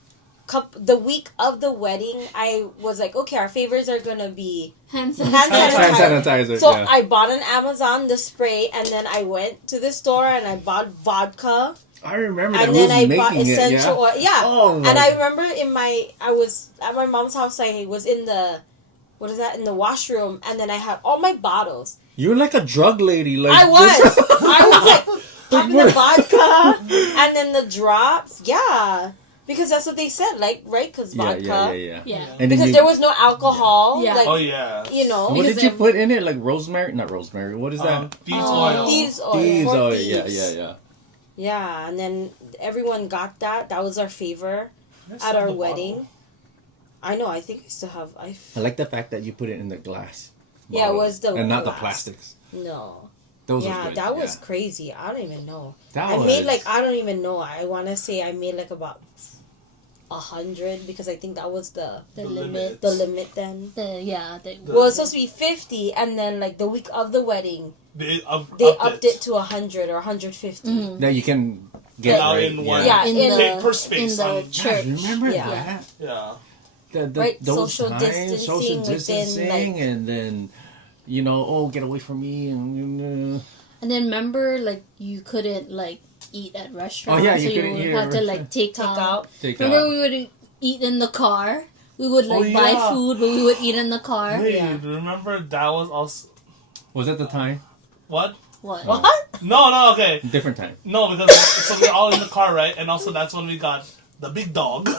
the week of the wedding? I was like, okay, our favors are gonna be Hand Hand sanitizer. Hand sanitizer. So yeah. I bought on Amazon the spray, and then I went to the store and I bought vodka, I remember that and we then was I making bought it. essential Yeah. oil. Yeah, Oh my. and I remember I was at my mom's house. I was in the what is that in the washroom, and then I had all my bottles. You're like a drug lady. Like I was, this- I was like popping the what? vodka, and then the drops. Yeah, because that's what they said, like right? Because yeah, vodka. yeah. Yeah. And then Because you, there was no alcohol. Yeah. Like, Oh yeah. you know. what Because did you they're- put in it? Like rosemary? Not rosemary. What is that? Thieves Oh. oil. Thieves oil. Thieves for oil. thieves. Yeah. Yeah, and then everyone got that. That was our favor Yes, at on our the wedding. bottle. I know. I think I still have. I like the fact that you put it in the glass. Yeah, it bottle, was the and not the glass. plastics. No. Those Yeah, was good. that was yeah. crazy. I don't even know. That I was made like I don't even know. I want to say I made like about 100 because I think that was the The The limit. limit then. Yeah. Well, it's supposed to be 50, and then like the week of the wedding, They they upped it to 100 or 150. Mhm. that you can get Now right. in one. Yeah, in in the paper space in the on- Yeah, church. remember Yeah. that? Yeah. The, Right, those social times, distancing social within, distancing, like- and then you know, oh, get away from me, and And then remember, like, you couldn't like eat at restaurants. Oh, yeah, so you you couldn't would eat at have to like take Take out. out. take Remember, out. we would eat in the car. We would like Oh, buy yeah. food, but we would eat in the car. Wait, Yeah. remember that was also Was it the time? what? What? Oh. What? No, okay. Different time. No, because so we're all in the car, right? And also that's when we got the big dog.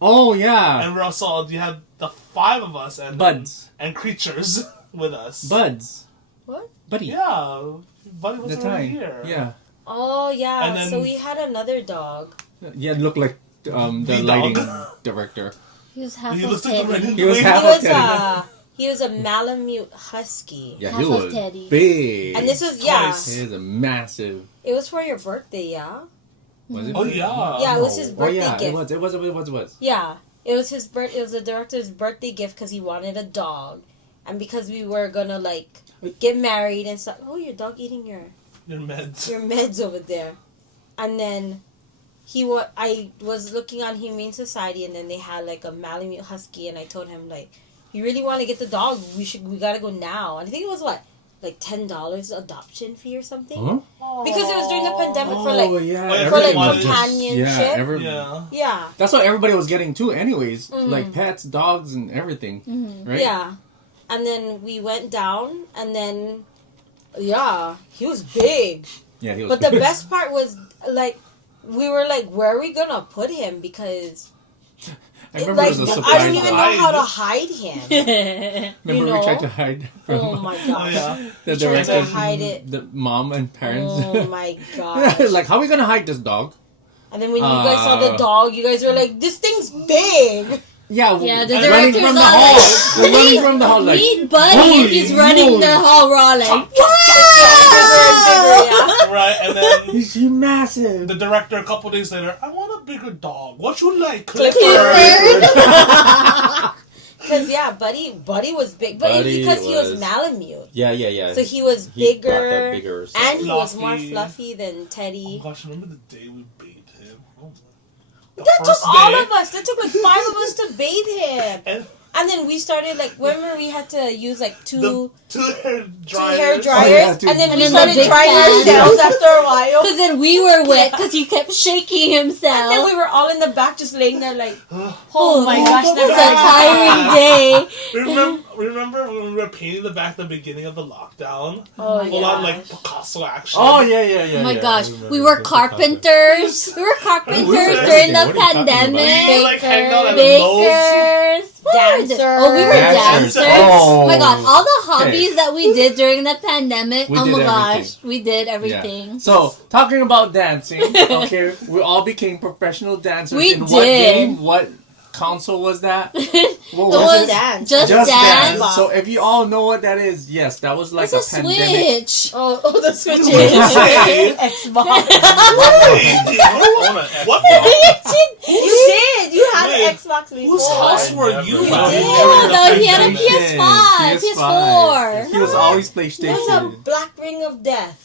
Oh yeah, And we're also you had the 5 of us and Buds. and creatures with us. Buds. What? Buddy. Yeah, Buddy was The already time. here. Yeah. Oh yeah. And then- So we had another dog. Yeah, it looked like the The lighting dog. director. He was half He a looks like the Teddy. Ready He was He half was a Teddy. He was a Malamute Husky. Yeah, Half he of was Teddy. big. And this was, Twice. He was a massive. it was for your birthday, yeah? Was it? Oh, yeah. Yeah, it was his birthday Oh yeah, gift. it was. Yeah, it was his it was the director's birthday gift because he wanted a dog. And because we were gonna, like, get married and stuff. Oh, your dog eating your meds over there. And then I was looking on Humane Society, and then they had like a Malamute Husky, and I told him, like, you really want to get the dog, we gotta go now. And I think it was what, like $10 adoption fee or something, Huh? because it was during the pandemic for Oh like yeah, for, like, everybody was companionship. Yeah. Yeah, That's what everybody was getting too, anyways. Mhm. Like pets, dogs, and everything, Mhm. right? yeah. And then we went down, and then yeah, he was big. Yeah, he was. But the best part was, like, we were like, where are we gonna put him? Because I remember like, it was a I surprise. don't even know how to hide him. Remember you we tried know? to hide from Oh my Oh, gosh. yeah. the We tried to directors, hide it. the mom and parents. Oh my gosh. Like, how are we gonna hide this dog? And then when you guys saw the dog, you guys were like, this thing's big. Yeah, Yeah, the running director's from the all hall. like, We're running from the hall, like, meet Buddy, and he's running the hall. We're all like, Bigger and bigger, yeah. Right, and then he's massive. the director a couple days later, I want a bigger dog. What you like, Clifford. Clifford? Because, yeah, Buddy was big. But Buddy it's because he was was- Malamute. Yeah. So he was He brought bigger, that bigger side. and he was more Fluffy. fluffy than Oh Teddy. gosh, remember the day we bathed him? Oh, the That first took all day, of us. That took like 5 of us to bathe him. And And then we started, like, remember we had to use like two the two hair dryers. hair Oh, dryers, yeah, two- and then And we then started the big drying fan. ourselves after a while. because then we were wet because he kept shaking And then himself. we were all in the back just laying there like, Oh oh my gosh, it was a that tiring day. Remember when we were painting the back at the beginning of the lockdown? Oh, Full on yeah. like Picasso action. Oh yeah. Oh my gosh, I remember. we were carpenters. We were carpenters during the What are you talking about? pandemic. We like hang out at Lowe's. Bakers. What were we doing? Oh, we were Dancers. dancers. Oh. Oh my god, all the hobbies that we did during the pandemic. We Oh did my gosh, everything. we did Yeah. everything. So, talking about dancing, okay, we all became professional dancers. We In what did. game? What console was that? What It was was it? Dance. Just Just Dance. Dance. So, if you all know what that is, yes, that was like It's a a pandemic. Switch. Oh, the Switch What did you say? Xbox. What? You did. You had Wait, an Xbox before. Whose house were you You at? did. Oh, no, he had a PlayStation. PS5, PS4. He was always There's a PlayStation. black ring of death.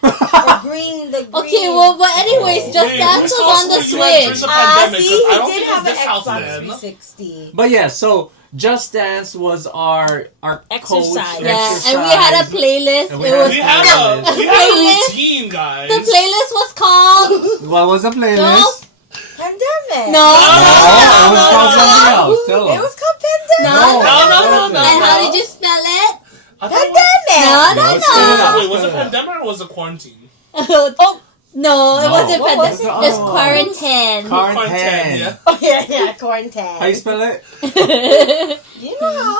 The green. Okay, well, but anyways, Just Wait, Dance whose was on the house were you at during Switch. the Ah, pandemic? see, 'Cause I he don't did think have it an was this house Xbox then. 360. But yeah, so Just Dance was our Exercise. coach, Yeah, and we had a playlist. And we It had was We had a Playlist. routine, guys. the playlist was called What was the playlist? Pandemic. No. it was called something else. Tell It him. was called Pandemic. No. And how did you spell it? I thought it was- Pandemic. No. Wait, was it pandemic or was it quarantine? Oh no, it wasn't What pandemic. was it? It's Oh. quarantine. Quarantine. yeah. Oh, yeah, quarantine. How you spell it? You know how?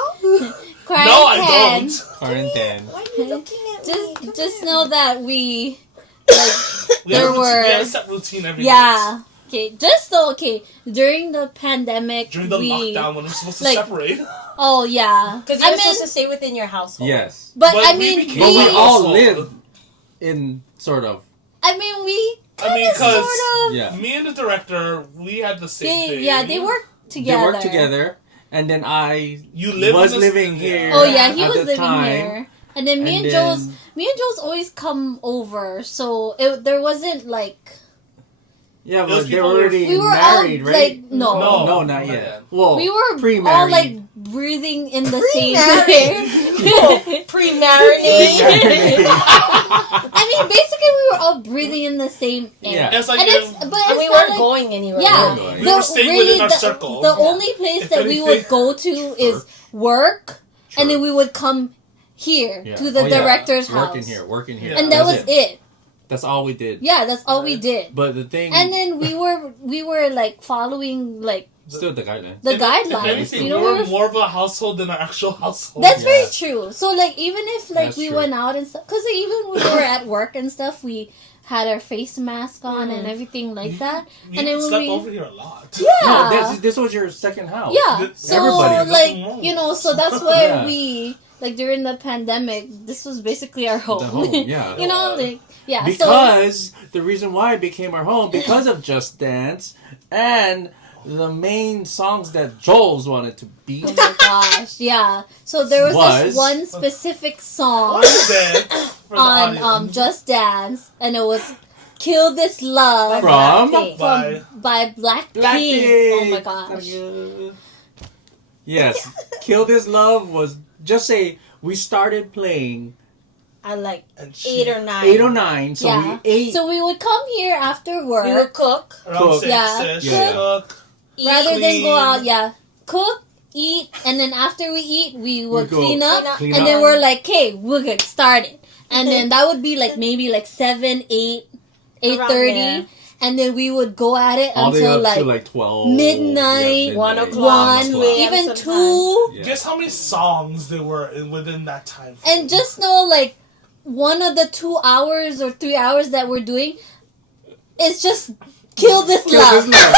Quarantine. No, I don't. Quarantine. Why are you looking at me? Come Just here. know that we like We had a There routine- were- we had a set routine every night. yeah. Okay, just so okay. During the pandemic, During the we lockdown when we're supposed to like- separate. oh yeah. Because I you're mean, supposed to stay within your household. Yes. but But I we mean, became But we we- all also- lived in sort of. I mean, we I mean, sort because of. Yeah. me and the director, we had the same thing. They work together. They worked together, and then I You live was in this- living here. Oh yeah, he at was the living time. here, and then me and then- Joe's always come over, so there wasn't like Yeah, Those but they people were were- already we were married, all right? like no, No. No, not not yet. yet. Well, we were pre-married. all like breathing in the same Pre-married. air. Pre-marinated. I mean, basically, we were all breathing in the same air. Yeah. It's like And it's, if- but And it's we not weren't like, going anywhere. yeah, We were going. We were staying within our circle. The Yeah. only place If that we anything- would go to is work, and then we would come here Yeah. to the Oh, yeah. director's house, Working here. Yeah. and that was That's it. That's all we did. Yeah, that's all we did. But the thing, And then we were like following like Still the guidelines. The If guidelines. anything, You know, we're more of a household than our actual household. that's Yeah. very true. So like even if like That's we true. went out and stuff, because even when we were at work and stuff, we had our face mask on and everything like that. You And then when slept we over here a lot. yeah. No, this was your second house. Yeah. So Everybody. like you know, so that's why Yeah. we like during the pandemic, this was basically our home. The home, yeah. you know, like yeah. Because the reason why it became our home because of Just Dance and the main songs that Joel's wanted to beat. Oh my gosh, yeah. So there was this one specific song What is that? For the on audience? Just Dance, and it was "Kill This Love" From by Blackpink. Oh my gosh. Yes, Kill This Love was just say we started playing at like And 8 or 9. 8 or 9, so Yeah. we ate. So we would come here after work. We would cook. Around Cook. 6, Yeah. Yeah. cook. rather than clean. go out, cook, eat, and then after we eat, we would go clean up, clean and up. then we're like, "Okay, we'll get started." And then that would be like maybe like 7, 8, 8:30, there. and then we would go at it all the way until up to like like 12. midnight, 1 o'clock, 1, 2 a.m. even sometimes. 2. Yeah. Guess how many songs there were within that time frame? And just know, like, one of the 2 hours or 3 hours that we're doing is just Kill This Kill Love. This Love.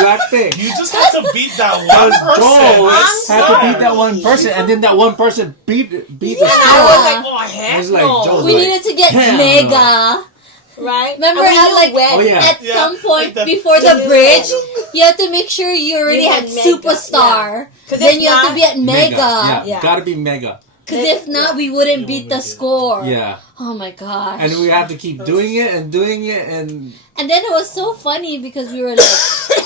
Blackpink. You just had to beat that one person. Joel That's had to sad. beat that one person, and then that one person beat the Yeah. And I score. was like, oh, heck I was like, no. Joel, We like, needed to get hell Mega. Right? Remember And when at, you like, went, Oh, yeah. At Yeah, some point like the- before the bridge, you have to make sure you already You had had Mega, Superstar. Because Then if you have to not- be at Mega. Yeah, Yeah. gotta be Mega. Because if not, we wouldn't beat the score. Yeah. Oh my gosh. And we have to keep doing it, and And then it was so funny because we were like,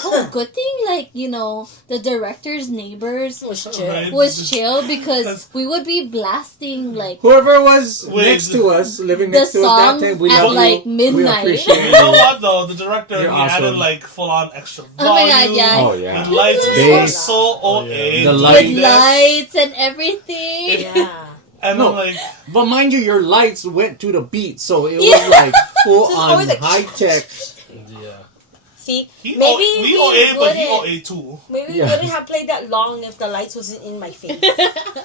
oh, good thing, like, you know, the director's neighbors was chill. Right. was chill because we would be blasting, like, whoever was Wait, next to us, living the next to us songs that time, we at, love like, you. midnight. We appreciate You you. know what though? The director You're he added awesome. like full on extra Oh my volume. God, yeah. Oh, yeah. The lights were Bass. so OA. The With light- lights and everything. Yeah. And No. I'm like, But mind you, your lights went to the beat, so it Yeah. was like full Just on always like- high tech. Yeah. See, he maybe we we OA, but he wouldn't- OA too. Maybe we Yeah. wouldn't have played that long if the lights wasn't in my face.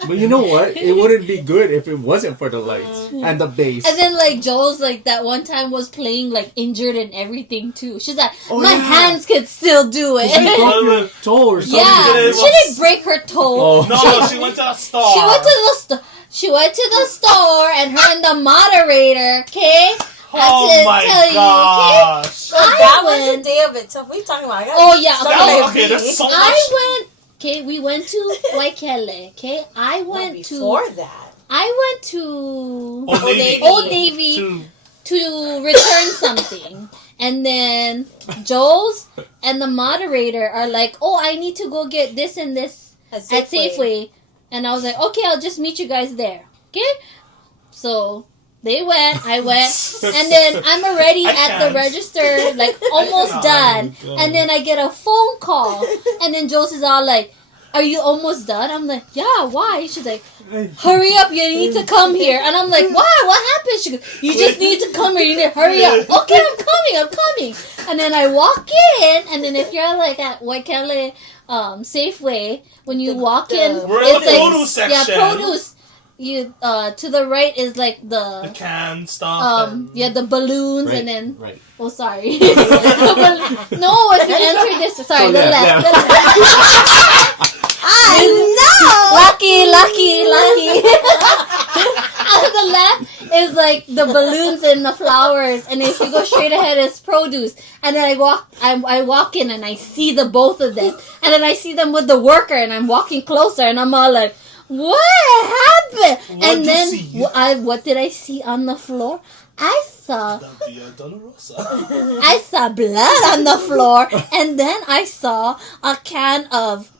But you know what? It wouldn't be good if it wasn't for the lights and the bass. And then, like, Joel's, like, that one time was playing, like, injured and everything, too. She's like, Oh, my yeah. hands could still do it. She broke your toe or something. Yeah, It she was- didn't break her toe. Oh. No, she went to the store. She went to the store. She went to the store, and her and the moderator, okay? Oh my gosh. So I that was went- a day of itself. What are you talking about? I gotta Oh, yeah. start Oh, my okay, there's day. so much. I went. Okay, we went to Waikele. Okay, I No, went before to. that. I went to Old Navy. Old Navy To- to return something, and then Joel's and the moderator are like, "Oh, I need to go get this and this at Safeway," and I was like, "Okay, I'll just meet you guys there." Okay, so they went, I went, and then I'm already I at can't. the register, like almost cannot. done, Oh my God. and then I get a phone call, and then Joel's is all like, "Are you almost done?" I'm like, "Yeah, why?" She's like, "Hurry up, you need to come here." And I'm like, "Why? What happened?" She goes, "You just need to come here, you need to hurry up." "Okay, I'm coming. And then I walk in, and then if you're like at Waikele Safeway, when you walk in, We're in it's the like, produce section. yeah, produce. You to the right is like The the canned stuff. and- yeah, the balloons, Right, and then right. oh, sorry. No, if you enter this, sorry, Oh, the left, left. left. The left. I know! Lucky. On the left is like the balloons and the flowers, and if you go straight ahead, it's produce. And then I walk in and I see the both of them, and then I see them with the worker, and I'm walking closer, and I'm all like, "What happened?" What'd and you then see? what did I see on the floor? I saw The Via Dolorosa. I saw blood on the floor, and then I saw a can of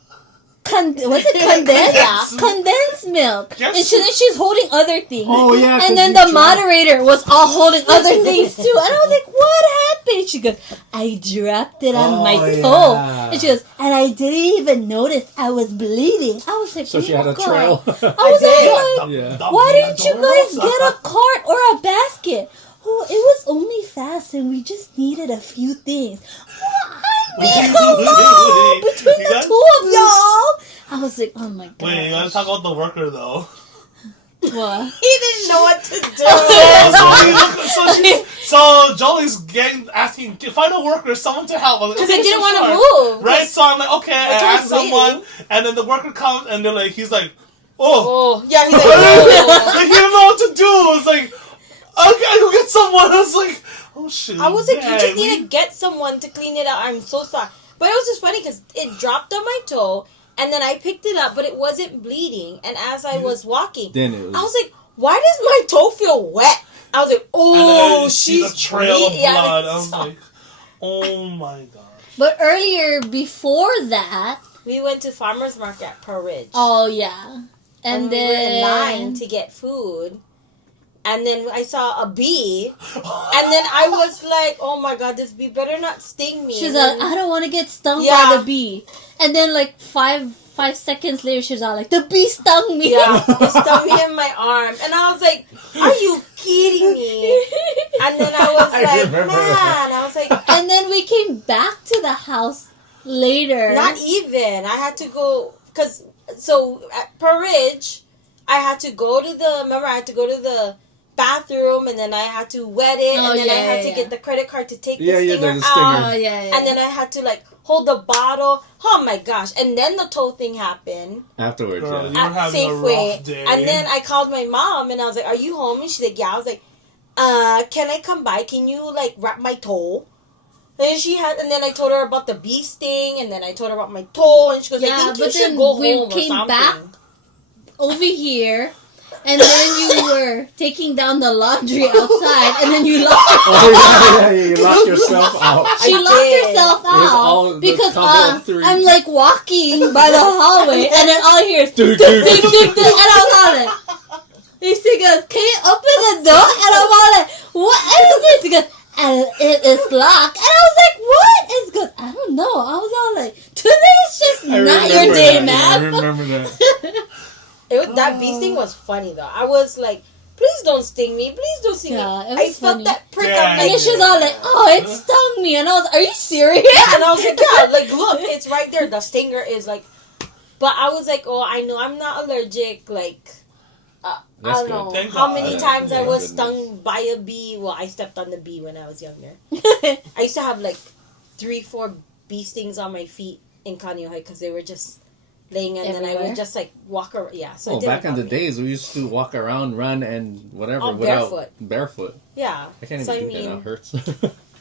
was it condensed? Yeah. Condensed milk. Yes. And she's holding other things. Oh, yeah. 'cause And then you the dropped- moderator was all holding other things too. And I was like, "What happened?" She goes, "I dropped it on my Oh, toe." yeah. And she goes, "And I didn't even notice I was bleeding." I was like, So "Oh she my had a God." trail. I was like, Yeah. "Why didn't you guys get a cart or a basket?" "Oh, it was only fast and we just needed a few things." between You the got- two of y'all. I was like, oh my god. Wait, you gotta talk about the worker though. What? He didn't know what to do. So Jolie's asking, find a worker, someone to help. Because they didn't want to move. Right? So I'm like, okay, I Like, asked really? someone, and then the worker comes, and they're like, he's like, oh. Oh, yeah, he's like, oh. Like, he didn't know what to do. It's like, okay, I go get someone. I was like, oh shit. I was like, you just dang, need to get someone to clean it out. I'm so sorry. But it was just funny because it dropped on my toe, and then I picked it up, but it wasn't bleeding. And as I was walking, Then it was. I was like, why does my toe feel wet? I was like, And oh, then see she's the trail of bleeding. Yeah, blood. I that's was so- like, oh my gosh. But earlier, before that, we went to farmer's market at Pearl Ridge. oh yeah, and and we were in then line to get food. And then I saw a bee. And then I was like, oh my god, this bee better not sting me. she's And like, then- I don't want to get stung by Yeah. the bee. And then like five seconds later, she's all like, the bee stung me. yeah, it stung me in my arm. And I was like, are you kidding me? And then I was I like, remember man. that. I was like, And then we came back to the house later. not even. I had to go, because, so at Pearl Ridge, I had to go to the, remember, I had to go to the bathroom, and then I had to wet it, Oh, and then I yeah, had to yeah. get the credit card to take Yeah, the yeah, stinger the out. stinger. Oh yeah. And then I had to like hold the bottle. Oh my gosh. And then the toe thing happened Afterwards, Girl, yeah. you were at having a Safeway. rough day. And then I called my mom and I was like, are you home? And she's like, yeah. I was like, can I come by? Can you like wrap my toe? And then I told her about the bee sting, and then I told her about my toe, and she goes, I Yeah, think you but should then go we home or came something. back. over here, and then you were taking down the laundry outside, and then you locked. Oh yeah, you locked yourself out. She I locked did. herself was all out the because combo of three. I'm like walking by the hallway, and then all I hear is Dude, ding, dude. ding, ding, ding, and I'm all like, he goes, "Can you open the door?" And I'm all like, "What is this?" He goes, "And it is locked." And I was like, "What?" And he goes, "I don't know." I was all like, "Today's just I not remember your day, that. Yeah, I man." remember that. That bee sting was funny though. I was like, please don't sting me. Please don't sting Yeah, me. it I was felt funny. that prick Yeah, up And like then she's all like, "Oh, it stung me," and I was, "Are you serious?" yeah, and I was like, yeah, like look, it's right there. The stinger is like, but I was like, oh, I know I'm not allergic. Like, I That's don't good. know Thank how God. many Yeah, times I thank was goodness. stung by a bee. Well, I stepped on the bee when I was younger. I used to have like 3-4 bee stings on my feet in Kaneohe because they were just laying, and then I Everywhere? would just like walk around. Yeah, so it Oh, didn't back in the bother me. days, we used to walk around, run, and whatever Oh, without barefoot. Yeah, I can't so even I do that now. mean, It hurts.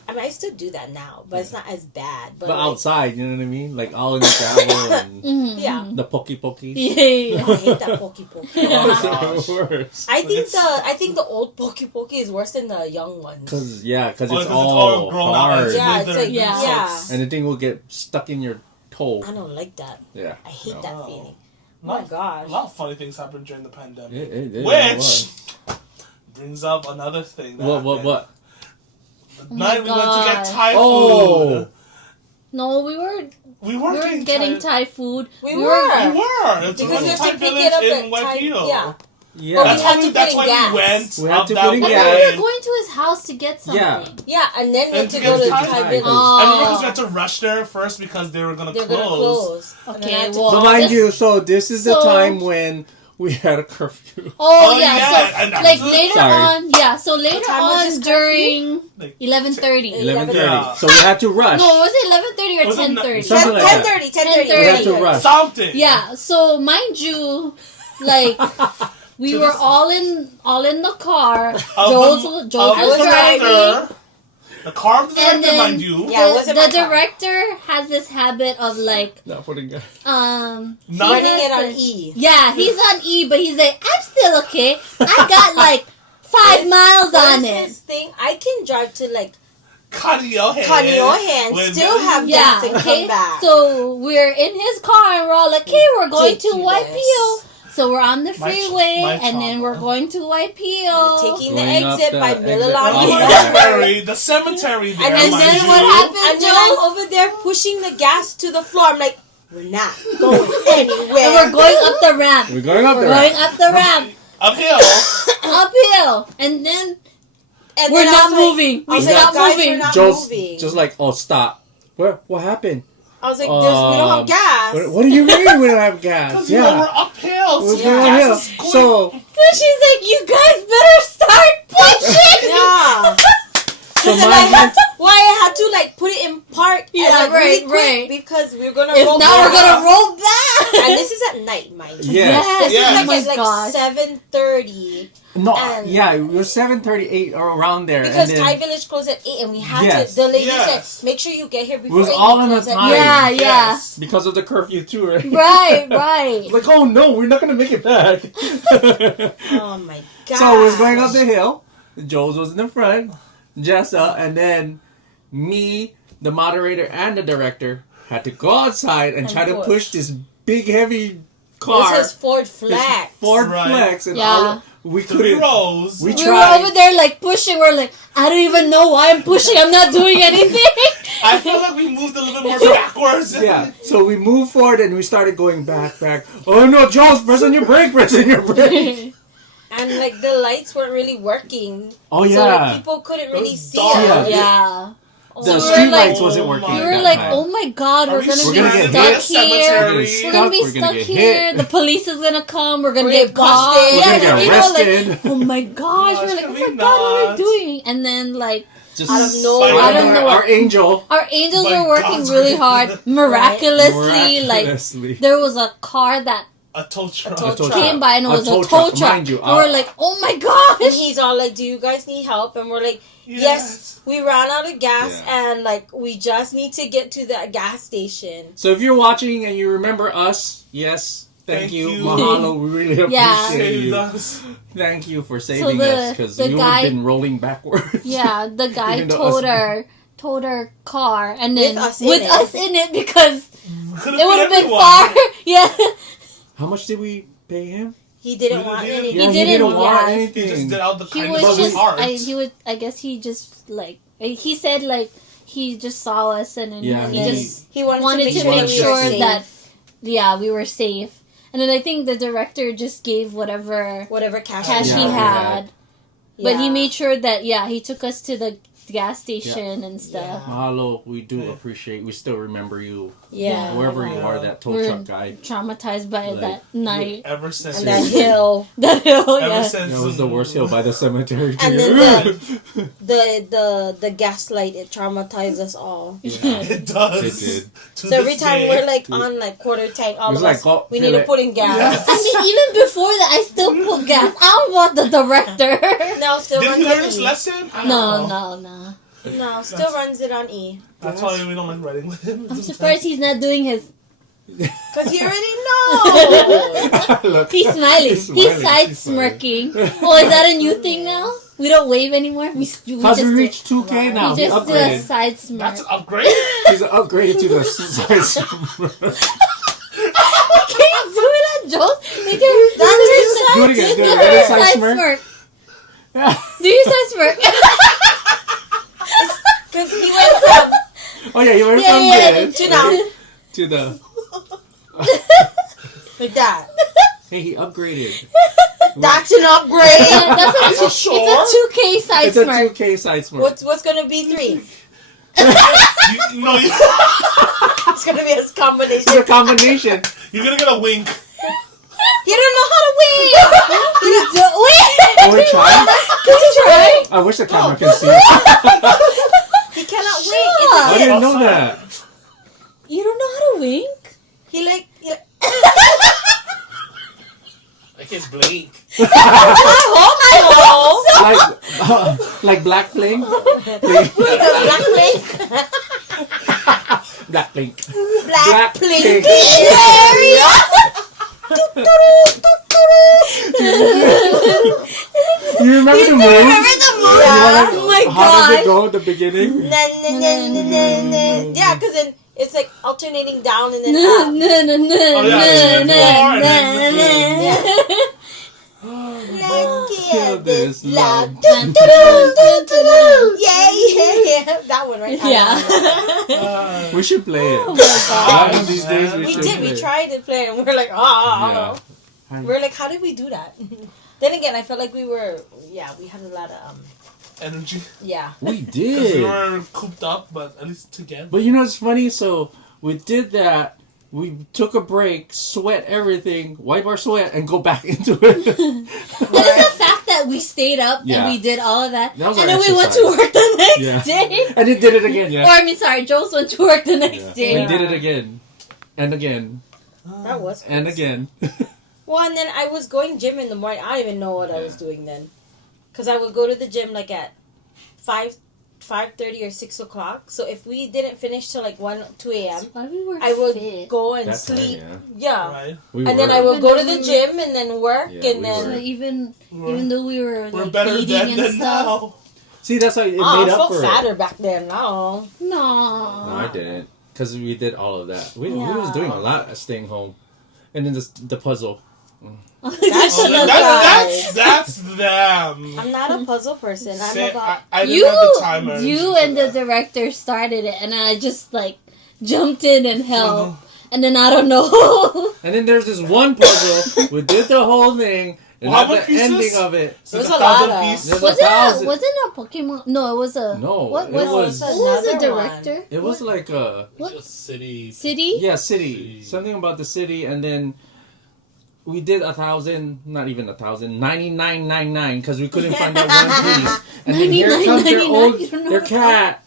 I mean, I still do that now, but it's not as bad. But, But like, outside, you know what I mean? Like all in the gravel and Mhm. Yeah. the pokey pokey. Yeah. I hate that pokey pokey. Oh, It's gosh. the worst. I think It's- I think the old pokey pokey is worse than the young ones. Cause it's it's all all grown out. hard, Yeah, it's withered, like Yeah. yeah. and the thing will get stuck in your toe. I don't like that. Yeah, I hate no. that Wow. feeling. Oh my gosh. A lot of funny things happened during the pandemic. It Which was. brings up another thing. That What? The night we went to God. get Thai Oh. food. No, we were We weren't getting Thai food. We We were. were. It's Because a we have Thai to pick village it up in at Thai. Waipio. Yeah. Yeah, Well, That's we had why to we, that's put in why gas. we went. We had up to that put in way. gas. We were going to his house to get something. Yeah. Yeah, and then we And had to to go get to Thai Thai food. village. Oh. And remember, we had to rush there first because they were gonna They're close. gonna close. And then I Okay, had to well, But mind this- you, so this is the So- time when we had a curfew. Oh, Oh, yeah, yeah, and so like that's- later Sorry. on, yeah. So later time was on this during Like, 11:30. 11:30. Yeah. So we had to rush. No, was it 11:30 or Was it 10:30? Something like that. 10:30. 10:30. We had to rush. something. Yeah. So mind you, like we To were this- all in the car. Of Joel's the- Joel of I was was the driving. director, the car of the And director, then- mind you. Yeah, it The, wasn't the my car. director has this habit of like Not putting gas. he Not- Running has it on this- E. Yeah, he's on E, but he's like, I'm still okay. I got like 5 miles What on is it. this thing? I can drive to like Kaneohe. Kaneohe and When- still have Yeah, gas and okay. come back. So we're in his car and we're all like, hey, we're going to Ridiculous. Waipio. So we're on the My freeway my and then we're trauma. going to Waipio. Taking the Going up exit the by exit. Mililani Oh, The yeah. cemetery, the cemetery there, And then mind you. what happened? And then I'm over there pushing the gas to the floor. I'm like, we're not going anywhere. And we're going up the ramp. We're going up We're there. going up the ramp. Uphill. Uphill. And then And we're then I not was like- moving. I We was like, stopped guys, moving. we're not Joe's moving. just like, oh, stop. What happened? I was like, we don't have gas. What do you mean we don't have gas? Because you know we're uphill. We're So going gas uphill. is quick. So she's like, you guys better start pushing. Yeah. So And I had to, I had to like put it in park and really quick because we're gonna roll now back. we're gonna roll back. And this is at night, mind you. Yes. This Yes. is Oh my gosh. 7:30 No, And- it was 7:38 or around there. because and then Thai Village closed at 8, and we had Yes. to. The lady Yes. said, "Make sure you get here It before." was 8, all in the close at time. 8." Yeah, Yes. because of the curfew too, right? Right. Like, oh no, we're not gonna make it back. Oh my god! So I was going up the hill. Jules was in the front, Jessa, and then me, the moderator, and the director had to go outside and try to push this big, heavy car. This is Ford This Flex. Ford Right. Flex, and Yeah. we 3 couldn't. rows. We We tried. were over there like pushing. We're like, I don't even know why I'm pushing. I'm not doing anything. I feel like we moved a little bit more backwards. Yeah, so we moved forward and we started going back. Oh no, Jules, press on your brake, press on your brake. And like the lights weren't really working. Oh So yeah, like, people couldn't really was see dark. us. Yeah. the we street were like- lights wasn't Oh working. We my were that like, time. oh my god, we're gonna We're be gonna get stuck hit. here. We're We're gonna be We're stuck gonna get here. hit. The police is gonna come. We're gonna We're get gonna get caught. busted. We're gonna get you know, like, arrested. oh my gosh. Gosh, We're like, can oh we my god, what are not? we doing? And then like Just Out of nowhere. I don't know. Our angel. our angels My were working God's really grace. hard. Miraculously, like Miraculously. there was a car that A tow truck. A tow truck. came by and it A was a tow tow truck, truck. mind you, And we're like, oh my gosh. And he's all like, "Do you guys need help?" And we're like, "Yes, we ran out of gas, Yeah. and like we just need to get to the gas station." So if you're watching and you remember us, yes, thank you. you. Mahalo. We really appreciate Yeah. Saved you. us. Thank you for saving the- us because the we would guy- have been rolling backwards. Yeah, the guy Even though towed our car and then With us in it. because Could've it would have been everyone. far. Yeah. How much did we pay him? He didn't He want didn't- any. He didn't want want- He just anything. did out the He kindness was of his just heart. I guess he just like he said like he just saw us and then Yeah, he he- just He wanted, wanted to to make make sure, sure we were that safe. we were safe. And then I think the director just gave whatever Whatever cash, cash Yeah, he we had. But he Yeah. made sure that he took us to the gas station and stuff. Mahalo, we do appreciate. We still remember you, Yeah. wherever you are. That tow We're truck guy. Traumatized by Like, that night. Ever since. And that hill. That hill, Ever yeah. since. That was the worst hill by the cemetery. And too. then the gaslight, it traumatized us all. It does. It did. To So every this time day. we're like on like quarter tank, all It was of like, us, oh, we feel need to it. put in gas. Yes. I mean, even before that, I still put gas. I don't want the director. No, still Did runs he learn on his E. lesson? I don't know. No. No, still runs it on E. That's why we don't like riding with him. I'm surprised he's not doing his. Cause he already knows. Look, He's smiling. He's smiling. side He's smiling. smirking. Oh, is that a new thing now? We don't wave anymore. We just Because we reached 2K now. we He just do a upgraded. side smirk. That's an upgrade. He's upgraded to the size. Can you do it on Joel? Make it. Do it again. Do it again. Side smirk. Do your side smirk. Cause he went from Oh yeah, you went from Yeah, there to now to the. like that. Hey, he upgraded. That's an upgrade. Yeah, that's what Are you it's sure? a 2K side It's a smirk. 2K side smirk. What's gonna be 3? No, It's gonna be a combination. It's a combination. you're gonna get a wink. You don't know how to win. You do wait. Oh, we tried? Can you try? I wish the camera can see. He cannot Sure. win. I didn't know that. You don't know how to wink? He like I can't blink. I hope so. Like black bling. Black plink. Black blink. Black plink. You remember the movie? Remember the movie? Yeah. Oh my How does it god. go at the beginning? Yeah, because then it's like alternating down and then No, up. no, no, no, Oh, yeah, no, yeah, no, yeah. no. Let's Kill get this this love. love. Yeah. That one, right? Yeah. We should play it. Oh my god. One of these days we We should did. play We it. tried to play it, and we're like, oh. Yeah. We're like, how did we do that? Then again, I felt like we had a lot of energy. Yeah. We Because we did. were cooped up, but at least together. But you know what's funny? So we did that. We took a break, sweat everything, wipe our sweat, and go back into it. And it's the fact that we stayed up Yeah. and we did all of that, That was and our then we went to exercise. work the next Yeah. day. And it did it again, Or yeah. I mean, sorry, Jules went to work the next Yeah. day. We did it again. And again. That was And crazy. again. Well, and then I was going gym in the morning. I don't even know what I was doing then. Because I would go to the gym like at 5:30 or 6 o'clock. So if we didn't finish till like 1, 2 a.m., Why we were I would fit. go and That time, sleep. yeah. Yeah. Right? We And then were. I would go to And the then gym and then work Yeah, and we then... So were. even though we were We're like better eating then and than stuff. now. See, that's why it Oh, made I up felt for fatter it. back then. No. No, No. I didn't. Because we did all of that. We was Yeah. doing a lot of staying home. And then the puzzle. That's Oh, another that's them. I'm not a puzzle person. I'm Say, about... I didn't You, have the time or energy you for and the that. director started it, and I just like jumped in and helped, Uh-huh. and then I don't know. And then there's this one puzzle. We did the whole thing. And Well, at how the many pieces? ending of it. So There's the a lot 1,000 of- piece. There's Was a it thousand. wasn't a Pokemon? No, it was a No, What it was was- who was the another one. director? It was like a... What? Just city. City? Yeah, city. Something about the city, and then we did 1,000, not even 1,000, 99.99, because we couldn't find that one piece. And then here comes their 99.99, you don't know their what cat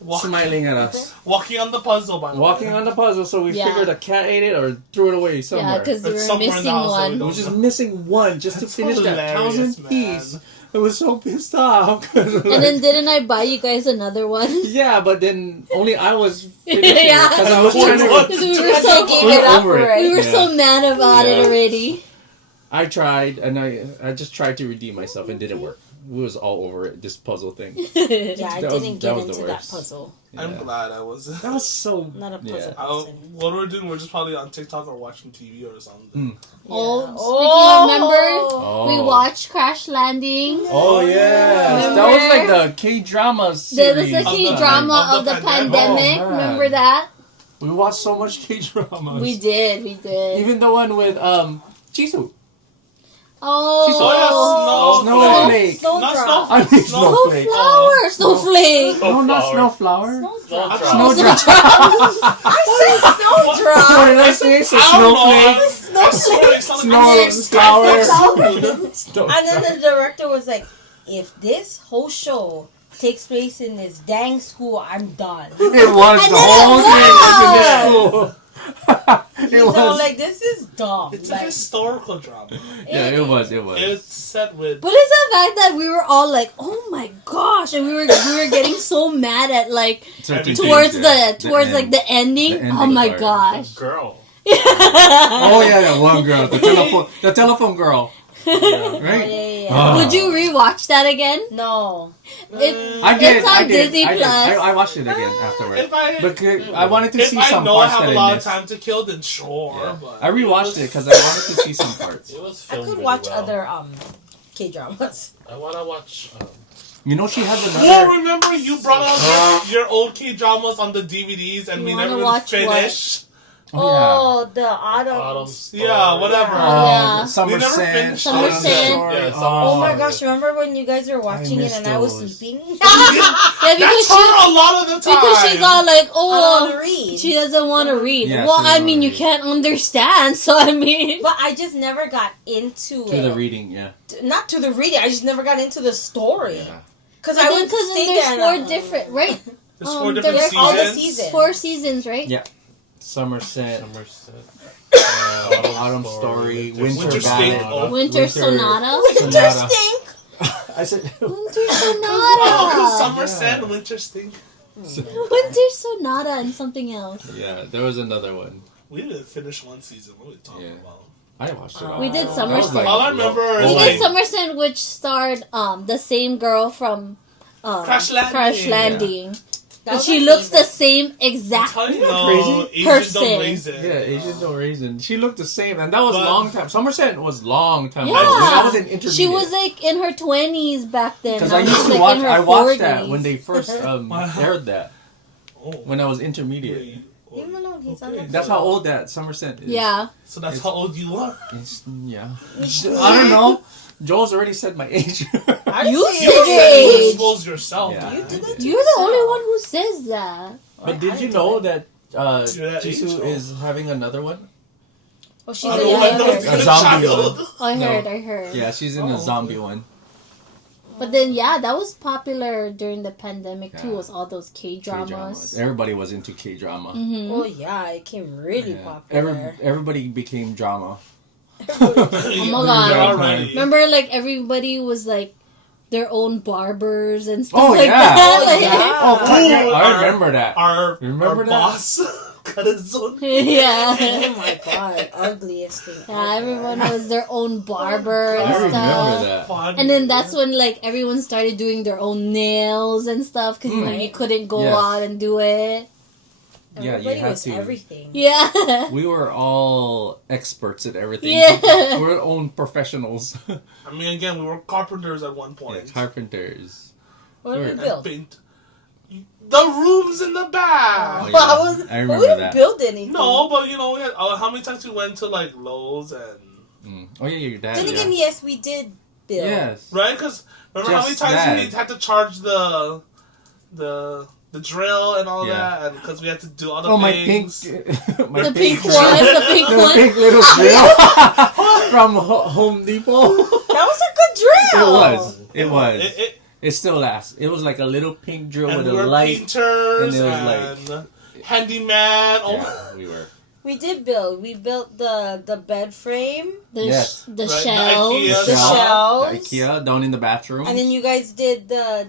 Walk- smiling at us, walking on the puzzle, by the way. walking on the puzzle. So we Yeah. figured a cat ate it or threw it away Yeah, somewhere. because we It's were somewhere in the missing house that we one. It don't was just know. missing one just to That's finish that hilarious, 1,000 piece. man. I was so pissed off. And then didn't I buy you guys another one? yeah, but then only I was finishing Yeah. because I was Of trying course. to. Because we were Because so you gave it up over it. already. we were so Yeah. mad about it Yeah. already. I tried, and I just tried to redeem myself, and didn't work. We was all over it. This puzzle thing. Yeah, I That was- didn't that get was the into that worst. puzzle. I'm Yeah. glad I wasn't. That was so. Not a puzzle Yeah. person. What we're doing, we're just probably on TikTok or watching TV or something. Oh, Yeah. speaking of members, Oh. we watched Crash Landing. Oh yeah, that was like the K drama There was series. the Of K the- drama of of the the pandemic. pandemic. Oh, man. Remember that? We watched so much K dramas. We did. Even the one with Jisoo. Oh, Oh, yeah, Snowflake. Not Snowdrop. I mean Snow- Snowflake. Snowflower, snowflake. No, not Snowflower. Snowflower. Snowdrop. Snowdrop. Snowdrop. I said What snowdrop. did I say? So I don't know. Snowflake. I swear it sounded like Snowflower. Snow- And then the director was like, if this whole show takes place in this dang school, I'm done. It was And the then whole it thing was in the was. school. He's It all was. like, this is dumb. It's a Like, historical drama. Yeah, it was. It was. It's set with. But it's the fact that we were all like, "Oh my gosh!" and we were getting so mad at like Certain towards things, yeah. towards end. like the ending. The ending Oh my part. gosh! Girl. Oh yeah, that one girl, the telephone girl, Yeah. right? yeah. Ah. Would you rewatch that again? No. It, I did. It's on I did. Disney I did. Plus. I watched it again afterwards. If I, But I wanted to if see I some know I parts have that a lot I of missed. time to kill, then sure. Yeah. But I rewatched it because I wanted to see some parts. It was I filmed could really watch well. other K-dramas. I want to watch. You know, she has Oh, another. remember you brought out your old K dramas on the DVDs and You we wanna never watch finished. Oh, the Autumn autumn. Story. Yeah, whatever. Yeah. Summer We never Scent. finished Summer Autumn Scent. Story. Yeah, Summer Oh my Scent. gosh, remember when you guys were watching it missed and I was those. sleeping? Yeah, That's because her a lot of the time. because she's all like, I "Oh, want to read. she doesn't want to read." Yeah, well, she doesn't I mean, wanna you read. can't understand, so I mean, But I just never got into To it. the reading, yeah. Not to the reading, I just never got into the story. Yeah. Because I would because stay there's there. four and, different, right? There's 4 there different were all the seasons. seasons. 4 seasons, right? Yeah. Summer Scent. Somerset. Autumn Story, Winter Winter Ballad, State. Oh. Winter Sonata. Winter Sonata. stink. I said. Winter Oh, Sonata. Summer Yeah. Scent, Winter Stink. Winter Sonata and something else. Yeah, there was another one. We didn't finish one season. What are we talking Yeah. about? I watched it all. We did That Summer was Scent. All I remember Oh, is We like did Somerset, which starred the same girl from Crash Landing. Crash Landing. That And was she my looks the favorite. same exact. How do you Isn't that know crazy? Asians Person. don't raise it? Yeah, Asian no raisin. She looked the same, and that was But- long time. Somerset was long time. Yeah, ago. When I was in intermediate. she was like in her 20s back then. Because Now I used she's, to like, watch. in her I watched 40s. that when they first Wow. aired that. Oh, When I was intermediate. wait. Leave him alone. He's on Okay. the That's how old that Somerset is. Yeah. So that's how old you are. It's, yeah. I don't know. Joel's already said my age. I didn't You say said your your age. age. expose yourself. Yeah. You did that to You're the only yourself. one who says that. But I did you did know it. that You're that age, Jisoo though. is having another one? Oh, she's I a don't know. I know it's younger. A a zombie child. one. I No. heard. Yeah, she's in Oh, a zombie okay. one. But then, yeah, that was popular during the pandemic too. Yeah. Was all those K-dramas. Everybody was into K-drama. Mm-hmm. Oh yeah, it came really Yeah. popular. Everybody became drama. Oh my God. Already. Remember, like everybody was like their own barbers and stuff Oh, like yeah. that. Oh, Like- yeah. Oh, Ooh, I our- remember that. Our Remember that? boss cut his own. yeah. Oh my god, ugliest thing. Yeah, ever. everyone was their own barber Oh, and I stuff. remember that. Fun. And then that's when like everyone started doing their own nails and stuff because Mm. you couldn't go Yes. out and do it. Yeah, you Everybody had was to. everything. Yeah. We were all experts at everything. Yeah. We're our own professionals. I mean, again, we were carpenters at one Yeah, point. carpenters. What did we We're- build? Paint. The rooms in the back. Oh, yeah. Well, I we remember didn't that. build anything. No, but you know, we had, how many times we went to like Lowe's and Oh yeah, your dad. Then yeah. again, yes, we did build. Yes. right? Because remember how many Just times that. we had to charge the drill and all Yeah. that, and because we had to do all the Oh, my things. pink. The pink one, the pink The one. pink little drill from Home Depot. That was a good drill. It was. It was. It, It still lasts. It was like a little pink drill and with we a were light. painters and it and, was handyman. Oh, Yeah, we were. We did build. We built the bed frame, The, Yes. the Right, the shells. IKEA the Shell. shelves, The IKEA down in the bathroom. and then you guys did the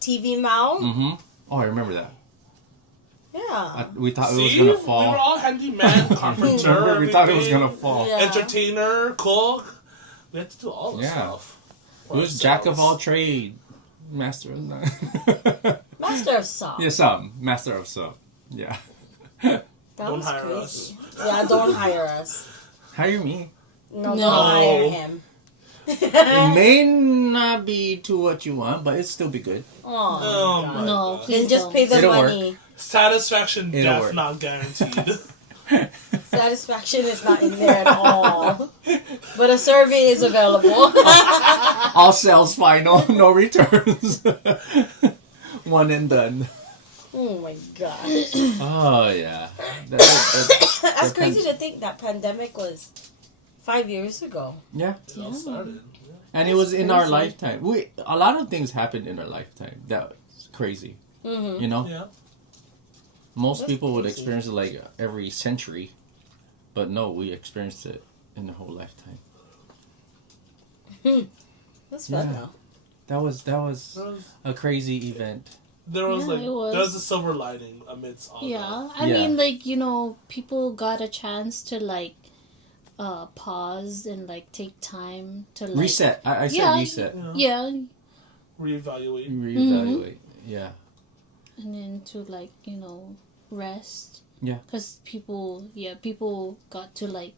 TV mount. Mm-hmm. Oh, I remember that. Yeah. We thought it was see, gonna we fall. were all handyman, carpenter. Remember, we thought it was everything. gonna fall. Yeah. Entertainer, cook. We had to do all the Yeah. stuff. It was jack of all trade, master of none. Master of Song. Yeah, some master of some. Yeah. That Don't was hire crazy. us. Yeah, don't hire us. Hire me. No, No. don't hire him. It may not be to what you want, but it'd still be good. Oh, Oh God. my No, God. please Then just don't. pay the It'll work. money. Satisfaction, It'll death work. not guaranteed. Satisfaction is not in there at all. But a survey is available. All sales final, no returns. One and done. Oh my gosh. Oh yeah. That's crazy to think that pandemic was 5 years ago. Yeah. It all started. And it was in our crazy. lifetime. A lot of things happened in our lifetime. That's crazy. Mm-hmm. You know, Yeah. most That's people would crazy. experience it like every century, but no, we experienced it in the whole lifetime. That's fun Yeah. though. That was There was, a crazy event. there was Yeah, like it was. there was a silver lining amidst all Yeah, that. I Yeah. mean, like, you know, people got a chance to like pause and like take time to like Reset. I said Yeah. reset. Yeah, Reevaluate. Reevaluate. Yeah. and then to like, you know, rest. Yeah. Because people got to like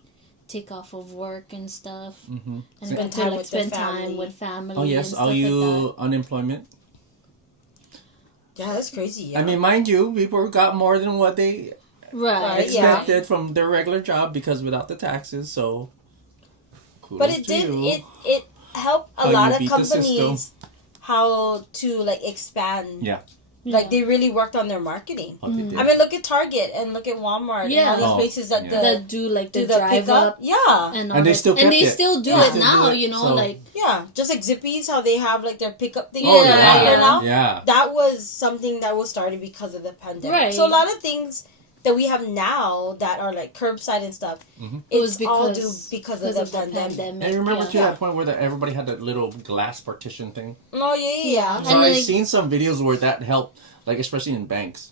take off of work and stuff Mm-hmm. and Spend got to time like with their spend time family. with family. Oh yes. and stuff Are like you unemployment? Yeah, that's crazy. Yeah. I mean, mind you, people got more than what they that. Right. Right, yeah. expected from their regular job because without the taxes. So. but kudos it to did. you. It helped a How lot you of beat the system. companies how to like expand. Yeah. Like they really worked on their marketing. What they Mhm. did. I mean, look at Target and look at Walmart Yeah. and all these Oh, places that yeah. that do like do the the drive pickup. up Yeah, all And that. they still and kept they it. still do They it still now. do it, You know, so- like yeah. Just like Zippy's, how they have like their pickup thing Oh, right yeah. here now. Yeah. That was something that was started because of the pandemic. Right. So a lot of things that we have now that are like curbside and stuff, Mhm. it was it's all because due because of the pandemic. And remember yeah. to that point where everybody had that little glass partition thing? Oh yeah, yeah. Yeah. So And I've like- seen some videos where that helped, like especially in banks,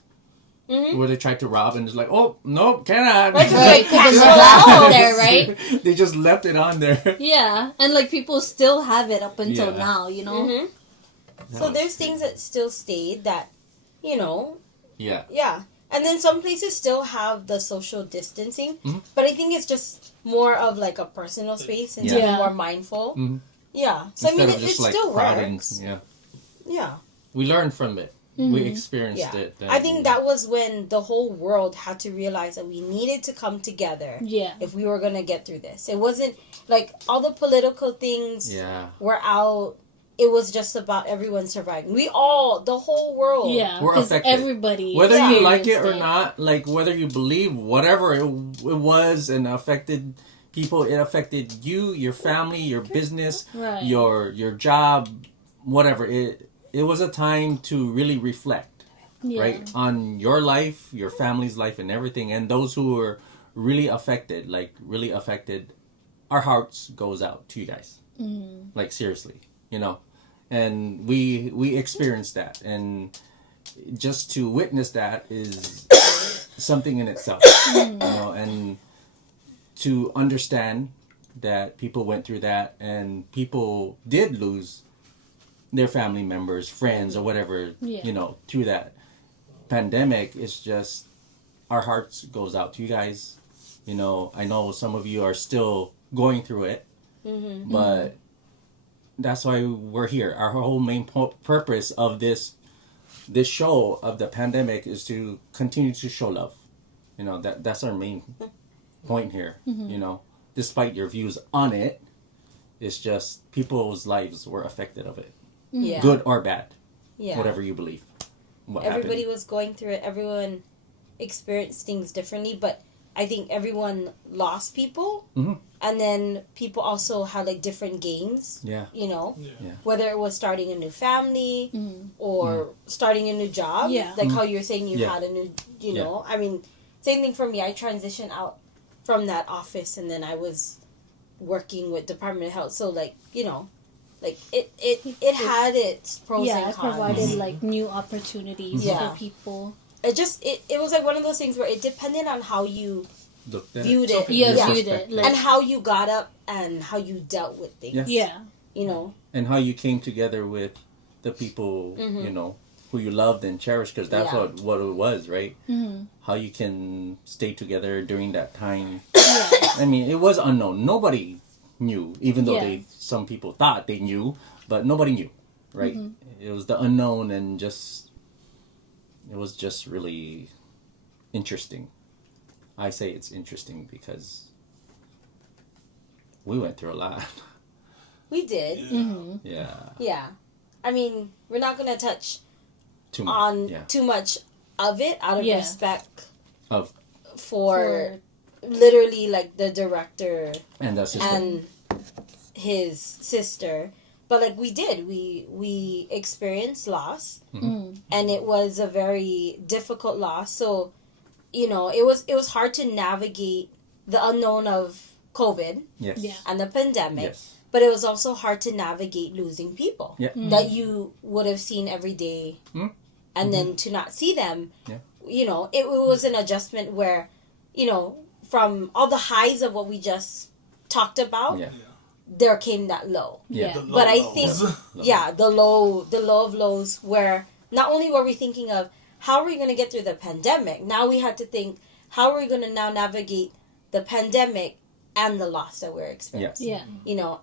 Mm-hmm. where they tried to rob and it's like, oh, no, cannot. Right, 'cause Right, like, 'cause it's it's allowed. out there, right? They just left it on there. Yeah, and like people still have it up until Yeah. now, you know. Mm-hmm. That So was- there's things that still stayed that, you know, Yeah. yeah. And then some places still have the social distancing, Mhm. but I think it's just more of like a personal space and to Yeah. be more mindful. Mhm. Yeah. So I Instead mean, of it just like still crowding. works. Yeah. Yeah. We learned from it. We experienced Yeah. it. I think that was when the whole world had to realize that we needed to come together Yeah. if we were going to get through this. It wasn't like all the political things Yeah. were out. It was just about everyone surviving. We all, the whole world. Yeah, We're because affected. everybody, Whether you like it or experienced not, like whether you believe whatever it was and affected people, it affected you, your family, your business, Right. your job, whatever. It was a time to really reflect, Yeah. right, on your life, your family's life, and everything. And those who were really affected, our hearts goes out to you guys. Mm. Like seriously, and we experienced that, and just to witness that is something in itself, and to understand that people went through that and people did lose their family members, friends, or whatever, through that pandemic. It's just our hearts goes out to you guys. I know some of you are still going through it, but that's why we're here. Our whole main purpose of this show of the pandemic is to continue to show love. That's our main point here. Despite your views on it, it's just people's lives were affected of it, Yeah. good or bad, Yeah. whatever you believe. What Everybody happened. was going through it. Everyone experienced things differently, but I think everyone lost people. Mhm. And then people also had like different gains, Yeah. Yeah. whether it was starting a new family Mm. or starting a new job. Yeah. Like how you're saying you Yeah. had a new, Yeah. I mean, same thing for me. I transitioned out from that office and then I was working with Department of Health. So like, it had its pros Yeah, and it cons. provided like new opportunities Yeah. for people. It was like one of those things where it depended on how you Looked at viewed it. Yeah, Yeah. viewed it. Like, And how you got up and how you dealt with things. Yes. yeah. And how you came together with the people, who you loved and cherished, because that's Yeah. what it was, right? Mm-hmm. How you can stay together during that time. Yeah. I mean, it was unknown. Nobody knew, even though Yeah. some people thought they knew, but nobody knew, right? It was the unknown, and it was just really interesting. I say it's interesting because we went through a lot. We did. Mm-hmm. Yeah. Yeah. I mean, we're not going to touch Too much. on Yeah. too much of it out of Yeah. respect Of for literally like the director and that's just and his sister. But like we experienced loss, Mm. and it was a very difficult loss. So, it was hard to navigate the unknown of COVID yes. Yeah. and the pandemic. Yes. But it was also hard to navigate losing people Yeah. that you would have seen every day, Mm. and then to not see them. Yeah. It was an adjustment where, from all the highs of what we just talked about, Yeah. there came that low. Yeah. The But I lows. think- Yeah, the low of lows, where not only were we thinking of how are we going to get through the pandemic, now we had to think how are we going to now navigate the pandemic and the loss that we're experiencing. Yeah.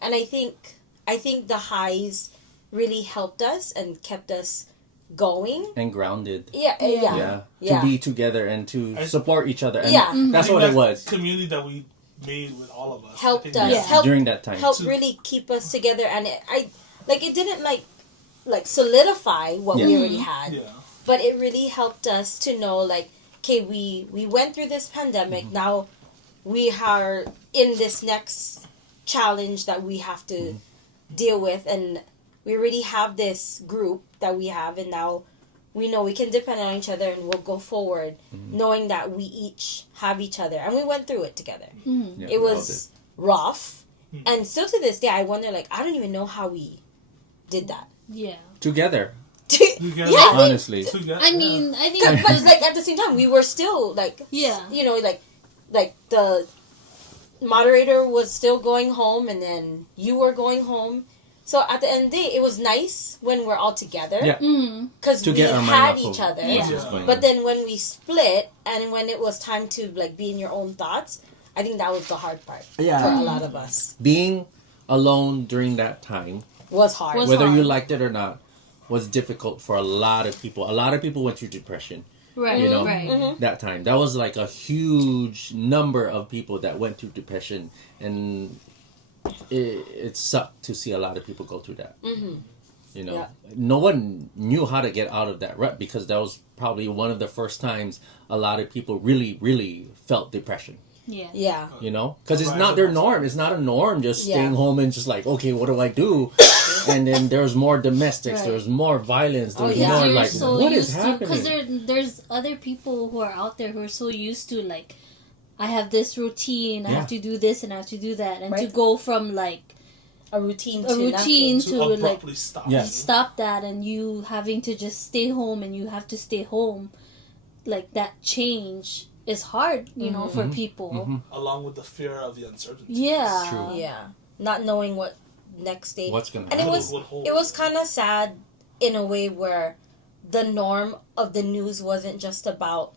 And I think the highs really helped us and kept us going. And grounded. Yeah. To be together and to support each other. And Yeah. that's I think what it was. Community that we made with all of us Helped I think us. that's- Help- during that time. Helped really keep us together, and it didn't like solidify what we Yeah. already had. Yeah. But it really helped us to know, like, okay, we went through this pandemic. Now we are in this next challenge that we have to deal with, and we already have this group that we have, and now we know we can depend on each other, and we'll go forward knowing that we each have each other, and we went through it together. Mm. Yeah, It we all was rough, and still to this day, I wonder, like, I don't even know how we did that. Yeah. did. Together. Together. Yeah, I think- Honestly. Together. I mean, I think But like at the same time, we were still like, Yeah. like the moderator was still going home, and then you were going home. So at the end of the day, it was nice when we're all together. Yeah. Mm. Because To we get our mind had off of each other. Yeah. what's going But on. then when we split, and when it was time to like be in your own thoughts, I think that was the hard part Yeah. for a lot of us. Being alone during that time, Was hard. Was whether you hard. liked it or not, was difficult for a lot of people. A lot of people went through depression. Right. You know, Right. that time. That was like a huge number of people that went through depression, and it sucked to see a lot of people go through that. You know, no one knew how to get out of that rut because that was probably one of the first times a lot of people really, really felt depression. Yeah. Yeah. You know, because it's not their norm. It's not a norm just staying home and just like, okay, what do I do? And then there's more domestics. Right. There's more violence. There's yeah. more They're like, so what is used to, happening? because there's other people who are out there who are so used to like, I have this routine, I have to do this and I have to do that, and to go from like A routine a routine To to like abruptly stop. Yeah. stop that, and you having to just stay home and you have to stay home, like that change is hard, you know, for people. Along with the fear of the uncertainty. Yeah. True. Yeah. Not knowing what next day. What's gonna And happen? it was kind of sad in a way where the norm of the news wasn't just about,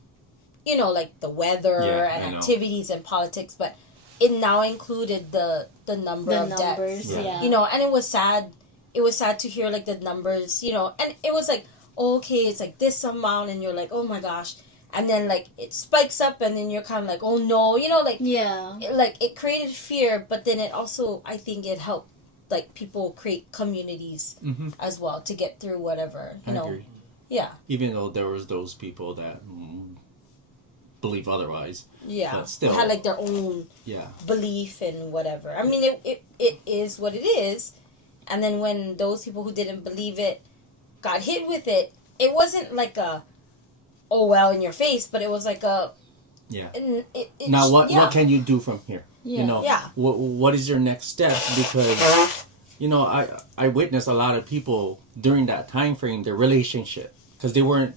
you know, like the weather Yeah, I and know. activities and politics, but it now included the number The of numbers, deaths. yeah. You know, and it was sad. It was sad to hear like the numbers, you know, and it was like, okay, it's like this amount, and you're like, oh my gosh. And then like it spikes up, and then you're kind of like, oh no, you know, like Yeah. it created fear, but then it also, I think it helped like people create communities as well to get through whatever, you I know. agree. Yeah. Even though there was those people that believe otherwise. Yeah. But still. Had like their own Yeah. belief and whatever. I mean, it is what it is. And then when those people who didn't believe it got hit with it, it wasn't like a, oh well, in your face, but it was like a. Yeah. It, Now, what can you do from here? Yeah. You know, Yeah. what is your next step? Because, you know, I witnessed a lot of people during that time frame, their relationship, because they weren't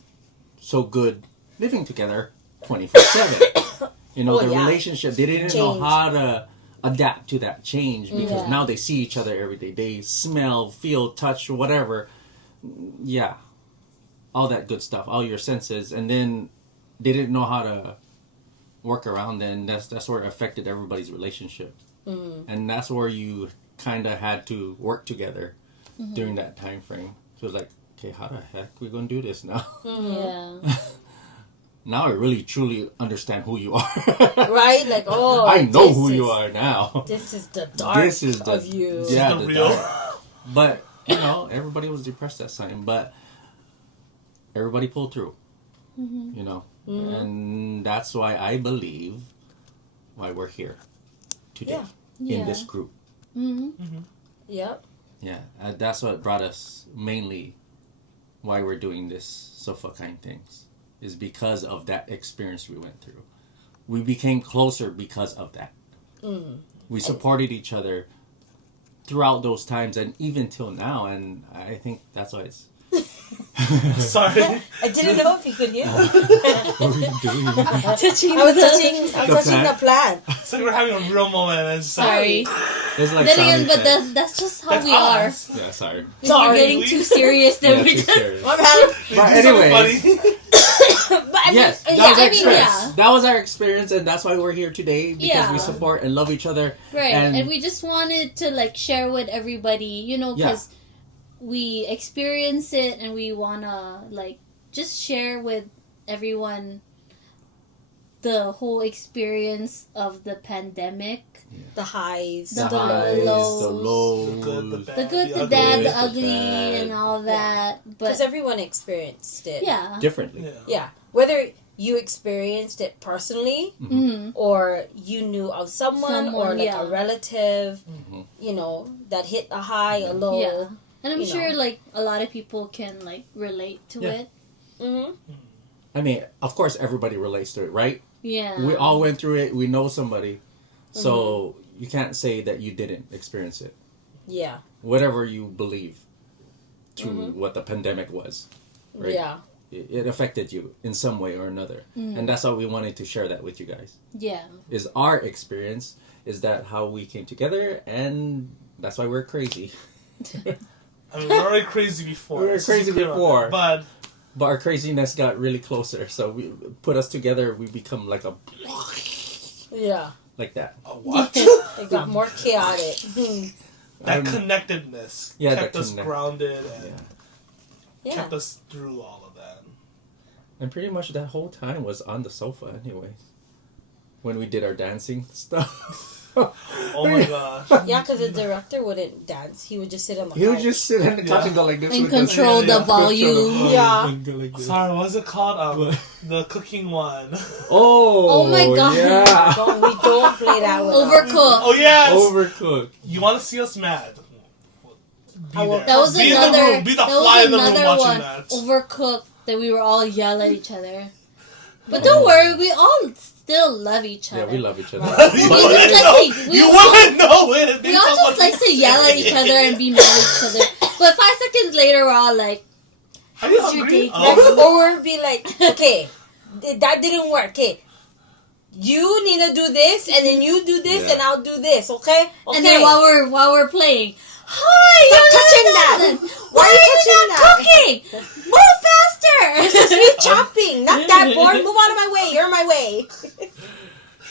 so good living together 24/7. You know, their relationship, they didn't know how to adapt to that change because now they see each other every day. They smell, feel, touch, whatever. Yeah. All that good stuff, all your senses. And then they didn't know how to work around, then that's where it affected everybody's relationship. And that's where you kind of had to work together during that time frame. So it was like, okay, how the heck we gonna do this now? Yeah. Now I really truly understand who you are. Right? Like, oh, I know this who is- you are now. This is the dark This is the- of you. Yeah, the the real. dark. But you know, everybody was depressed that time, but everybody pulled through. You know, and that's why I believe why we're here today in this group. Yep. Yeah, that's what brought us mainly why we're doing this Sofakinetingz is because of that experience we went through. We became closer because of that. We supported each other throughout those times and even till now, and I think that's why it's... Sorry. I didn't know if you could hear me. What are you doing? Touching I was the- touching the plant. It's like we're having a real moment and it's Sorry. It's like Then again, sound but effects. that's just how That's we are. us. Yeah, sorry. If we're getting too serious, then Yeah, we too just... serious. My bad. But Do something anyways, funny. But I yes, mean, that was our I mean, experience. yeah. That was our experience, and that's why we're here today because Yeah. we support and love each other. Right, And- and we just wanted to like share with everybody, you know, because we experience it and we wanna like just share with everyone the whole experience of the pandemic, the highs, The The highs, lows. the lows. The good, the bad, the good, the ugly. bad, the the ugly, bad. and all that. because But everyone experienced it. yeah, differently. Yeah. Yeah. Whether you experienced it personally hmm or you knew of someone or Someone, like yeah. a relative, you know, that hit a high, a low. yeah, and I'm you sure know. like a lot of people can like relate to Yeah. it. Mm-hmm. I mean, of course, everybody relates to it, right? Yeah, We all went through it. We know somebody, so you can't say that you didn't experience it. Yeah. Whatever you believe to what the pandemic was, right? Yeah. It affected you in some way or another, and that's why we wanted to share that with you guys. yeah, Is our experience? Is that how we came together? And that's why we're crazy. I mean, we were already crazy before. We were Let's crazy be clear on before. that. But But our craziness got really closer, so we put us together. We become like a Yeah. like that. what? It got more chaotic. That Um, connectedness yeah, kept that us connect- grounded and Yeah. kept us through all of that. And pretty much that whole time was on the sofa, anyways. When we did our dancing stuff. Oh my gosh. Yeah, because the director wouldn't dance. He would just sit on the He would couch. just sit on the couch and go like this. And with the- control the volume. Yeah. And go like this. Sorry, what was it called? The cooking one. Oh, Oh my God. Yeah. We don't play that one. Overcooked. Oh yes. Overcooked. You want to see us mad? Be I will- there. That was Be in the another. room. Be the That fly was in the room another watching one. that. Overcooked that we were all yell at each other. But don't worry, we all still love each other. Yeah, we love each other. You But wouldn't it's know. like we You all- wouldn't know it. We all just like to yell at each other and be mad at each other. But 5 seconds later, we're all like, Are you How's your hungry? day Like, Oh. or we'd be like, okay, that didn't work. Okay, you need to do this, and then you do this, Yeah. and I'll do this. Okay. and then while we're playing, hi, Stop you're touching not that. done. Why are you not touching that? cooking? Move It's just faster. me chopping, not that board. Move out of my way. You're in my way.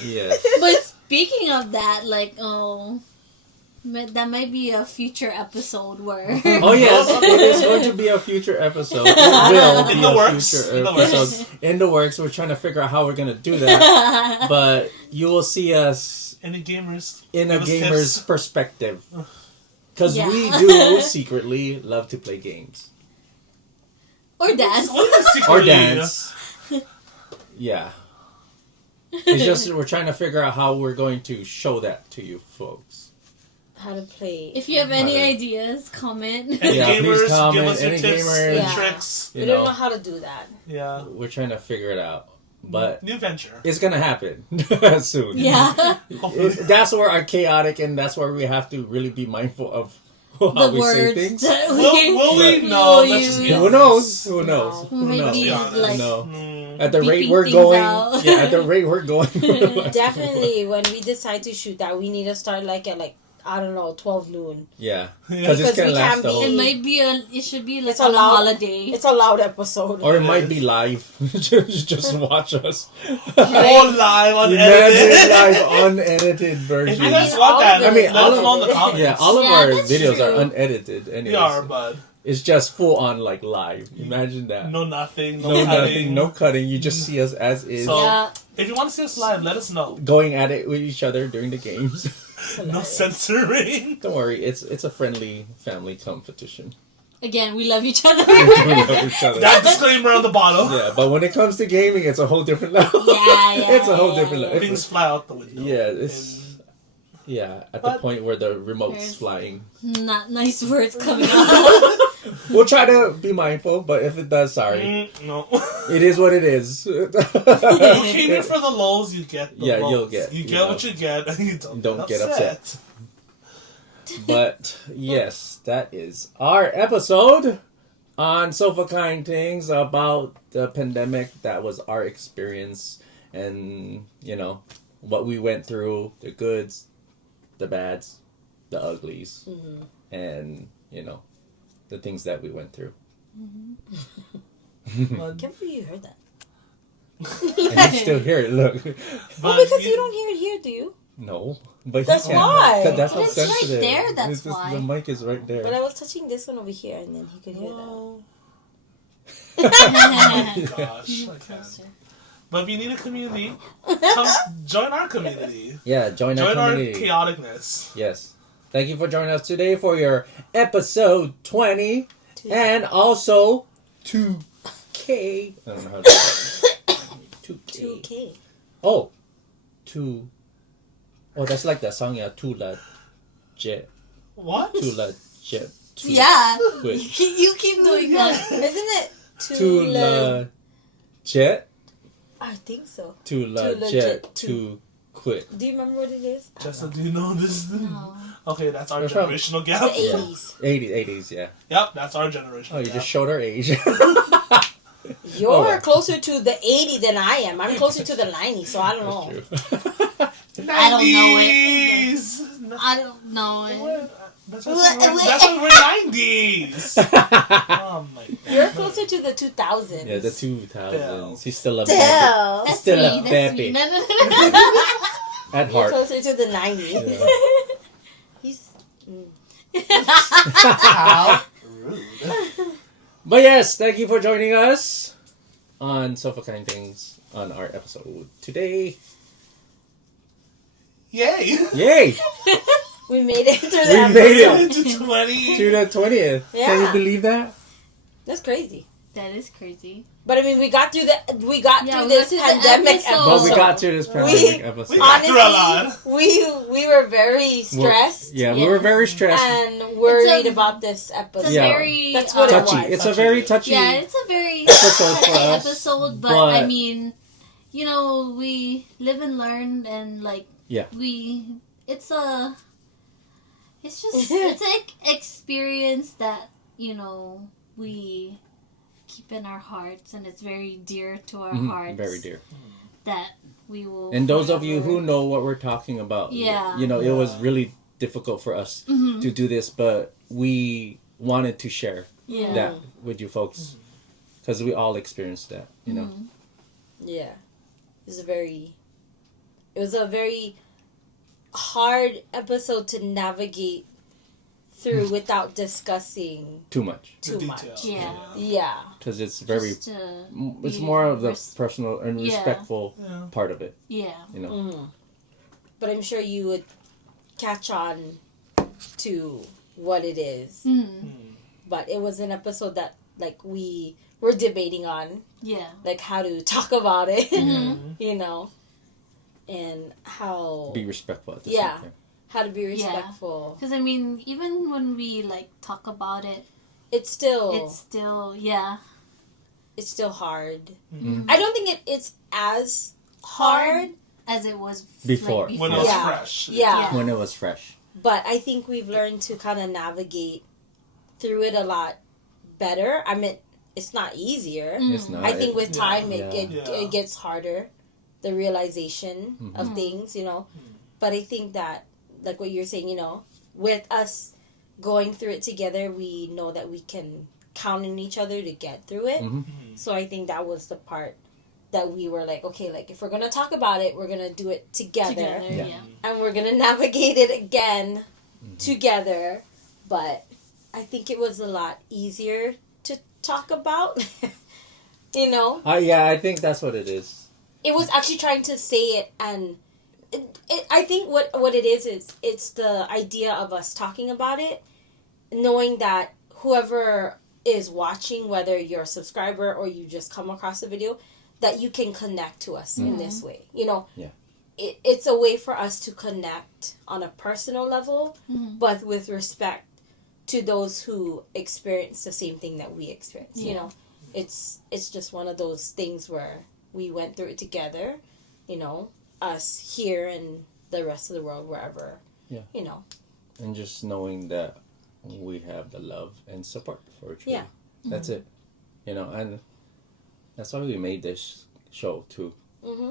Yes. But speaking of that, like, that might be a future episode where. Oh yes, it is going to be a future episode. It will be In the a works. future In the episode. In the works. We're trying to figure out how we're gonna do that. But you will see us Any gamers? in a Give us gamer's tips. perspective. Because Yeah. we do secretly love to play games. Or dance. What is Or secretly? dance. Yeah. It's just we're trying to figure out how we're going to show that to you folks. How to play. If you have any Alright. ideas, comment. Any Yeah, please gamers, comment. give us your Any tips gamers. and Yeah. tricks. We You don't know know, how to do that. Yeah. we're trying to figure it out. But New venture. it's gonna happen soon. Yeah. Hopefully. That's where our chaotic, and that's where we have to really be mindful of how The we say words things. that Will we? we No, will let's just use. be Who knows? Who knows? No. Who Maybe, knows? be honest. like, No. Mm. At the rate beeping we're things going, out. yeah. At the rate we're going, Definitely, when we decide to shoot that, we need to start like at I don't know, 12 noon. yeah, Yeah. because it's Because gonna we last can't the be- whole. It might be it should be like It's on a allowed- holiday. It's a loud episode. Or it might be live. just watch us. All live on Imagine edited. live unedited If version. you guys want that, I mean, let all us of know in the it. comments. Yeah, all of Yeah, our that's videos are true. unedited. Anyways, We are, but it's just full on like live. Imagine that. no nothing, no, No cutting. nothing, no cutting. You just see us as is, So- Yeah. If you want to see us live, let us know. going at it with each other during the games. No censoring. Don't worry, it's a friendly family competition. Again, we love each other. We love each other. That disclaimer on the bottom. Yeah, but when it comes to gaming, it's a whole different level. Yeah, It's a whole yeah, different yeah. level. Things fly out the window. Yeah, it's at the But- point where the remote's There's- flying. Not nice words coming out. We'll try to be mindful, but if it does, sorry. No. It is what it is. You came in for the lows, you get the Yeah, lows. you'll get, You you get know. what you get, and you don't get upset. But yes, that is our episode on Sofakinetingz about the pandemic. That was our experience, and what we went through, the goods, the bads, the uglies, Mhm. and the things that we went through. But, Can't believe you heard that. And you still hear it. Look, Well, because you don't hear it here, do you? no, but That's he can. why. 'Cause that's But how it's right sensitive. there, that's It's just- why. the mic is right there. But I was touching this one over here, and then he could hear that. Oh, Yeah. gosh. I can't. But if you need a community, come join our community. Yeah, join our Join our community. chaoticness. Yes. Thank you for joining us today for your episode 20 and also 2K. I don't know how to say it. 2K. 2K. Oh, 2. Oh, that's like that song, yeah. Tula Jet. What? Tula Jet. Yeah. Quit. You keep doing that. Isn't it Tula Jet. I think so. Tula Tula Jet. Jet. To quit. Do you remember what it is? Jessa, do you know this? No. Okay, that's our We're from- generational The gap. 80s. 80s, yeah. Yep, that's our generational Oh, you gap. just showed our age. You're Oh, well. closer to the 80 than I am. I'm closer to the 90, so I don't know. That's true. I don't know it. 90s! I don't know it. That's when we're 90s! Oh my god. You're closer to the 2000s. Yeah, the 2000s. Still. He's still a baby. Still. That's Still me. a That's baby. me. No, no, no. At You're heart. closer to the 90s. Yeah. He's. How rude. But yes, thank you for joining us on Sofakinetingz on our episode today. Yay! Yay! We made it through We that. made episode. it To 20. to the 20th. Yeah. Can you believe that? That's crazy. That is crazy. But I mean, we got through Yeah, through we this got through the pandemic episode. episode. But we got to this pandemic episode. we got through a lot. Honestly, we were very stressed Yeah, we were very stressed. and worried It's a- about this episode. It's a Yeah. very That's what it touchy. was. It's a very touchy. Yeah, it's a very episode for touchy us, episode, but but- I mean, you know, we live and learn, and like, Yeah. it's just it's an experience that, you know, we keep in our hearts, and it's very dear to our hearts. Very dear. That we will. And those of you forever- who know what we're talking about, Yeah. you know, it was really difficult for us Mhm. to do this, but we wanted to share Yeah. that with you folks because we all experienced that, you know. Mhm. Yeah, it was a very hard episode to navigate through without discussing Too much too The much. details. Yeah. Yeah, because it's very, Just to it's be more of the res- personal and Yeah. respectful Yeah. part of it, Yeah. you know. Mhm. But I'm sure you would catch on to what it is. Mm. But it was an episode that like we were debating on, Yeah. like how to talk about it, Mhm. you know, and how Be respectful at the Yeah. same time. how to be respectful. Because I mean, even when we like talk about it, It's still it's still hard. Mhm. I don't think it's as hard, as it was Before. When it was Yeah. fresh. yeah. When it was fresh. But I think we've learned to kind of navigate through it a lot better. I mean, it's not easier. Mm. It's not. I think with Yeah. time Yeah. it gets harder, the realization Mhm. of things, you know. But I think that, like what you're saying, you know, with us going through it together, we know that we can count on each other to get through it. Mhm. So I think that was the part that we were like, okay, like if we're gonna talk about it, we're gonna do it together. Yeah. Yeah. And we're gonna navigate it again Mm-hmm. together. But I think it was a lot easier to talk about. You know, Yeah, I think that's what it is. it was actually trying to say it, and I think what it is it's the idea of us talking about it, knowing that whoever is watching, whether you're a subscriber or you just come across the video, that you can connect to us in this way. You know, Yeah. It's a way for us to connect on a personal level, Mhm. but with respect to those who experience the same thing that we experience. You Yeah. know, it's just one of those things where we went through it together, you know, us here and the rest of the world, wherever, Yeah. you know. And just knowing that we have the love and support for each other. Yeah. That's it. You know, and that's why we made this show too. Mm-hmm.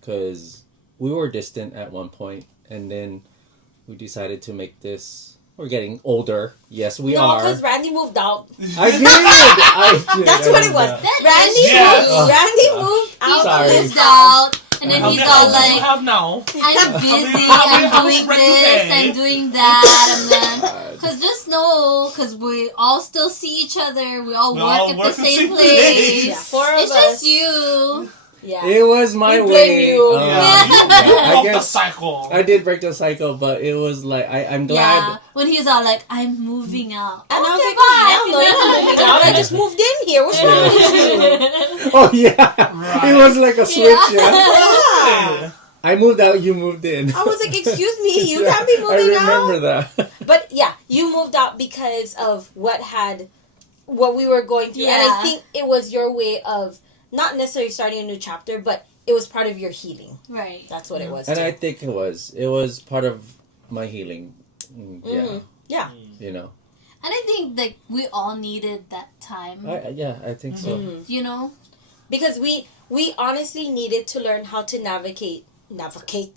Because we were distant at one point, and then we decided to make this. We're getting older. Yes, we No, are. because Randy moved out. I did. That's I what did it was. that. Randy Yes. moved. Randy moved He out Sorry. of his moved house. out, and then How he's many all houses do you like, have now? I'm busy, how many I'm doing houses rent you this, pay? I'm doing that, and then, because just know, because we all still see each other, we all We work all at work the the same same place. place. Yeah, four of It's us. just you. Yeah. It was my We blame way. you. Yeah, you I broke the guess cycle. I did break the cycle, but it was like I'm glad. Yeah, when he's all like, I'm moving out. And I was Okay, like, bye. hell no, you're not moving out. I just moved in here. What's wrong with you? Oh yeah, Right. it was like a switch. Yeah. Yeah. I moved out, you moved in. I was like, excuse me, you can't be I moving remember out. that. But yeah, you moved out because of what we were going through. And I Yeah. think it was your way of not necessarily starting a new chapter, but it was part of your healing. Right. That's what it was. And too. I think it was part of my healing. Yeah, Mhm. Yeah. you know. And I think like we all needed that time. I think so. Mhm. You know? Because we honestly needed to learn how to navigate. Kate.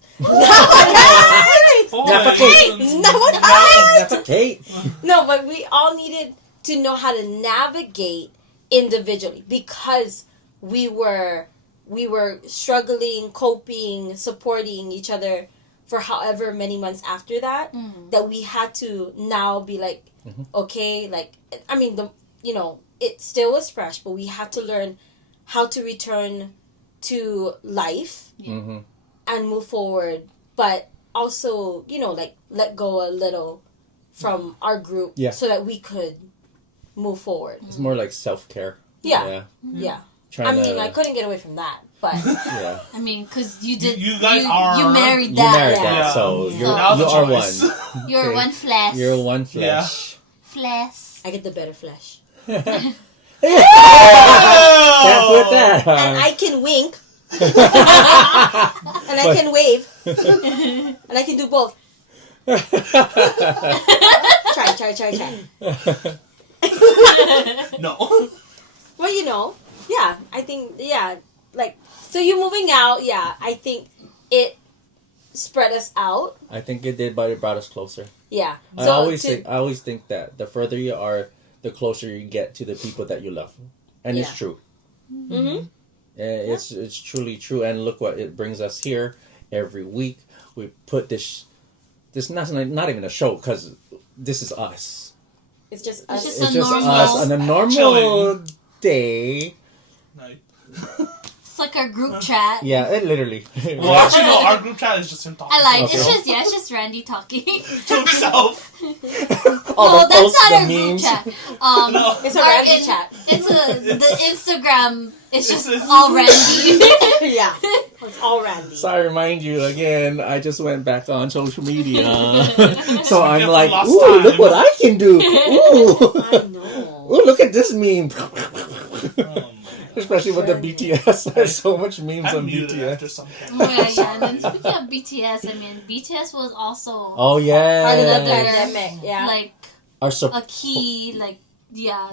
No, but we all needed to know how to navigate individually because we were struggling, coping, supporting each other for however many months after that. Mhm. That we had to now be like, Mhm. okay, like I mean it still was fresh, but we had to learn how to return to life Mm-hmm. and move forward, but also, like let go a little from our group Yeah. so that we could move forward. It's more like self-care. Yeah. Yeah. I Trying mean, to, I couldn't get away from that, but yeah. I mean, because you did. You guys are- You married You that. married Yeah. that, so Yeah. you're, That was you a are choice. one. You're Okay. one flesh. You're one flesh. Flesh. I get the better flesh. Can't put Oh! that. And I can wink. And I can wave. And I can do both. Try. No. Well, yeah, I think, like, so you moving out, I think it spread us out. I think it did, but it brought us closer. Yeah. I always think that the further you are, the closer you get to the people that you love, and it's Yeah. true. Mm-hmm. It's truly true, and look what it brings us here every week. We put this not even a show, because this is us. It's just us. just It's a just normal- us on a normal Chilling. day. Night. It's like our group chat. Yeah, it literally. Well, actually, no. Our group chat is just him talking I like Okay. it's just Randy talking. to himself. All No, the that's posts, not the our group memes. chat. No. It's a our Randy chat. It's the Instagram. It's just It's- all Randy. Yeah. It's all Randy. So I remind you again, I just went back on social media. So I'm Yeah, like, lost ooh, time. look what I can do. Ooh. I know. Ooh, look at this meme. Oh my God. Especially with the BTS. There's so much memes I'm on muted after BTS. something. Yeah. And then speaking of BTS, I mean, BTS was also Oh, yeah. Another Yeah. pandemic. Yeah. like Our a key, like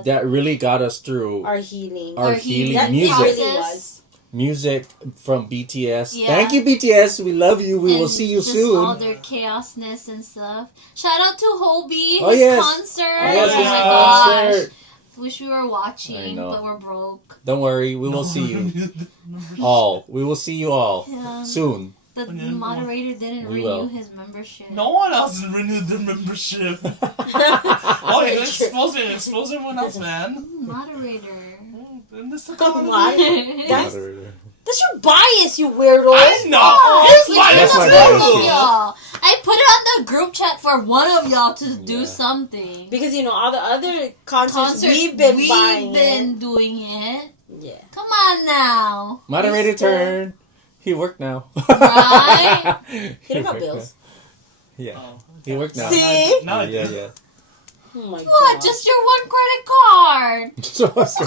that really got us through Our healing. our Our healing healing That music. really process. was. Music from BTS. Yeah. Thank you, BTS. We love you. We will and see you just all soon. their chaosness and stuff. Shout out to Hobie, Oh, his yes. concert. Yes, oh his my concert. gosh. Wish we were watching, I know. but we're broke. Don't worry. We will see you all. We will see you all Yeah. soon. The When you- moderator didn't We renew will. his membership. No one else has renewed their membership. Oh, you're expose everyone else, man. Moderator. And this is Come on. That's, Moderator. that's your bias, you weirdo. I know. It's It's my That's my two bias, of too. y'all. I put it on the group chat for one of y'all to do Yeah. something. Because, all the other concerts we've been buying it. doing it. Yeah. Come on now. Moderator He's still- turn. He worked now. Right? He don't got worked bills. now. Yeah. Oh. He worked now. See? Now I Yeah, do. yeah. Oh my What? god. Just your one credit card.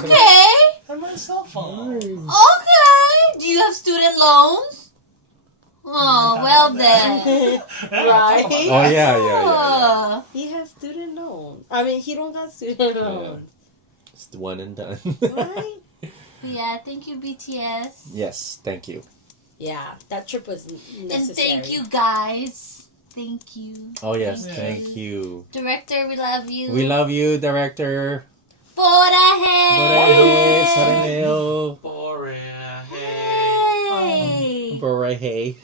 Okay. And my cell phone. Okay. Do you have student loans? Oh, well then. Right? Oh, yeah. Uh, He has student loan. I mean, he don't got student loan. It's the one and done. Right? yeah, thank you, BTS. Yes, thank you. Yeah, that trip was necessary. And thank you, guys. Thank you. Oh, yes, Thank thank you. Director, we love you. We love you, director. Borahe. 사랑해요. Boring. Hey. Borahe.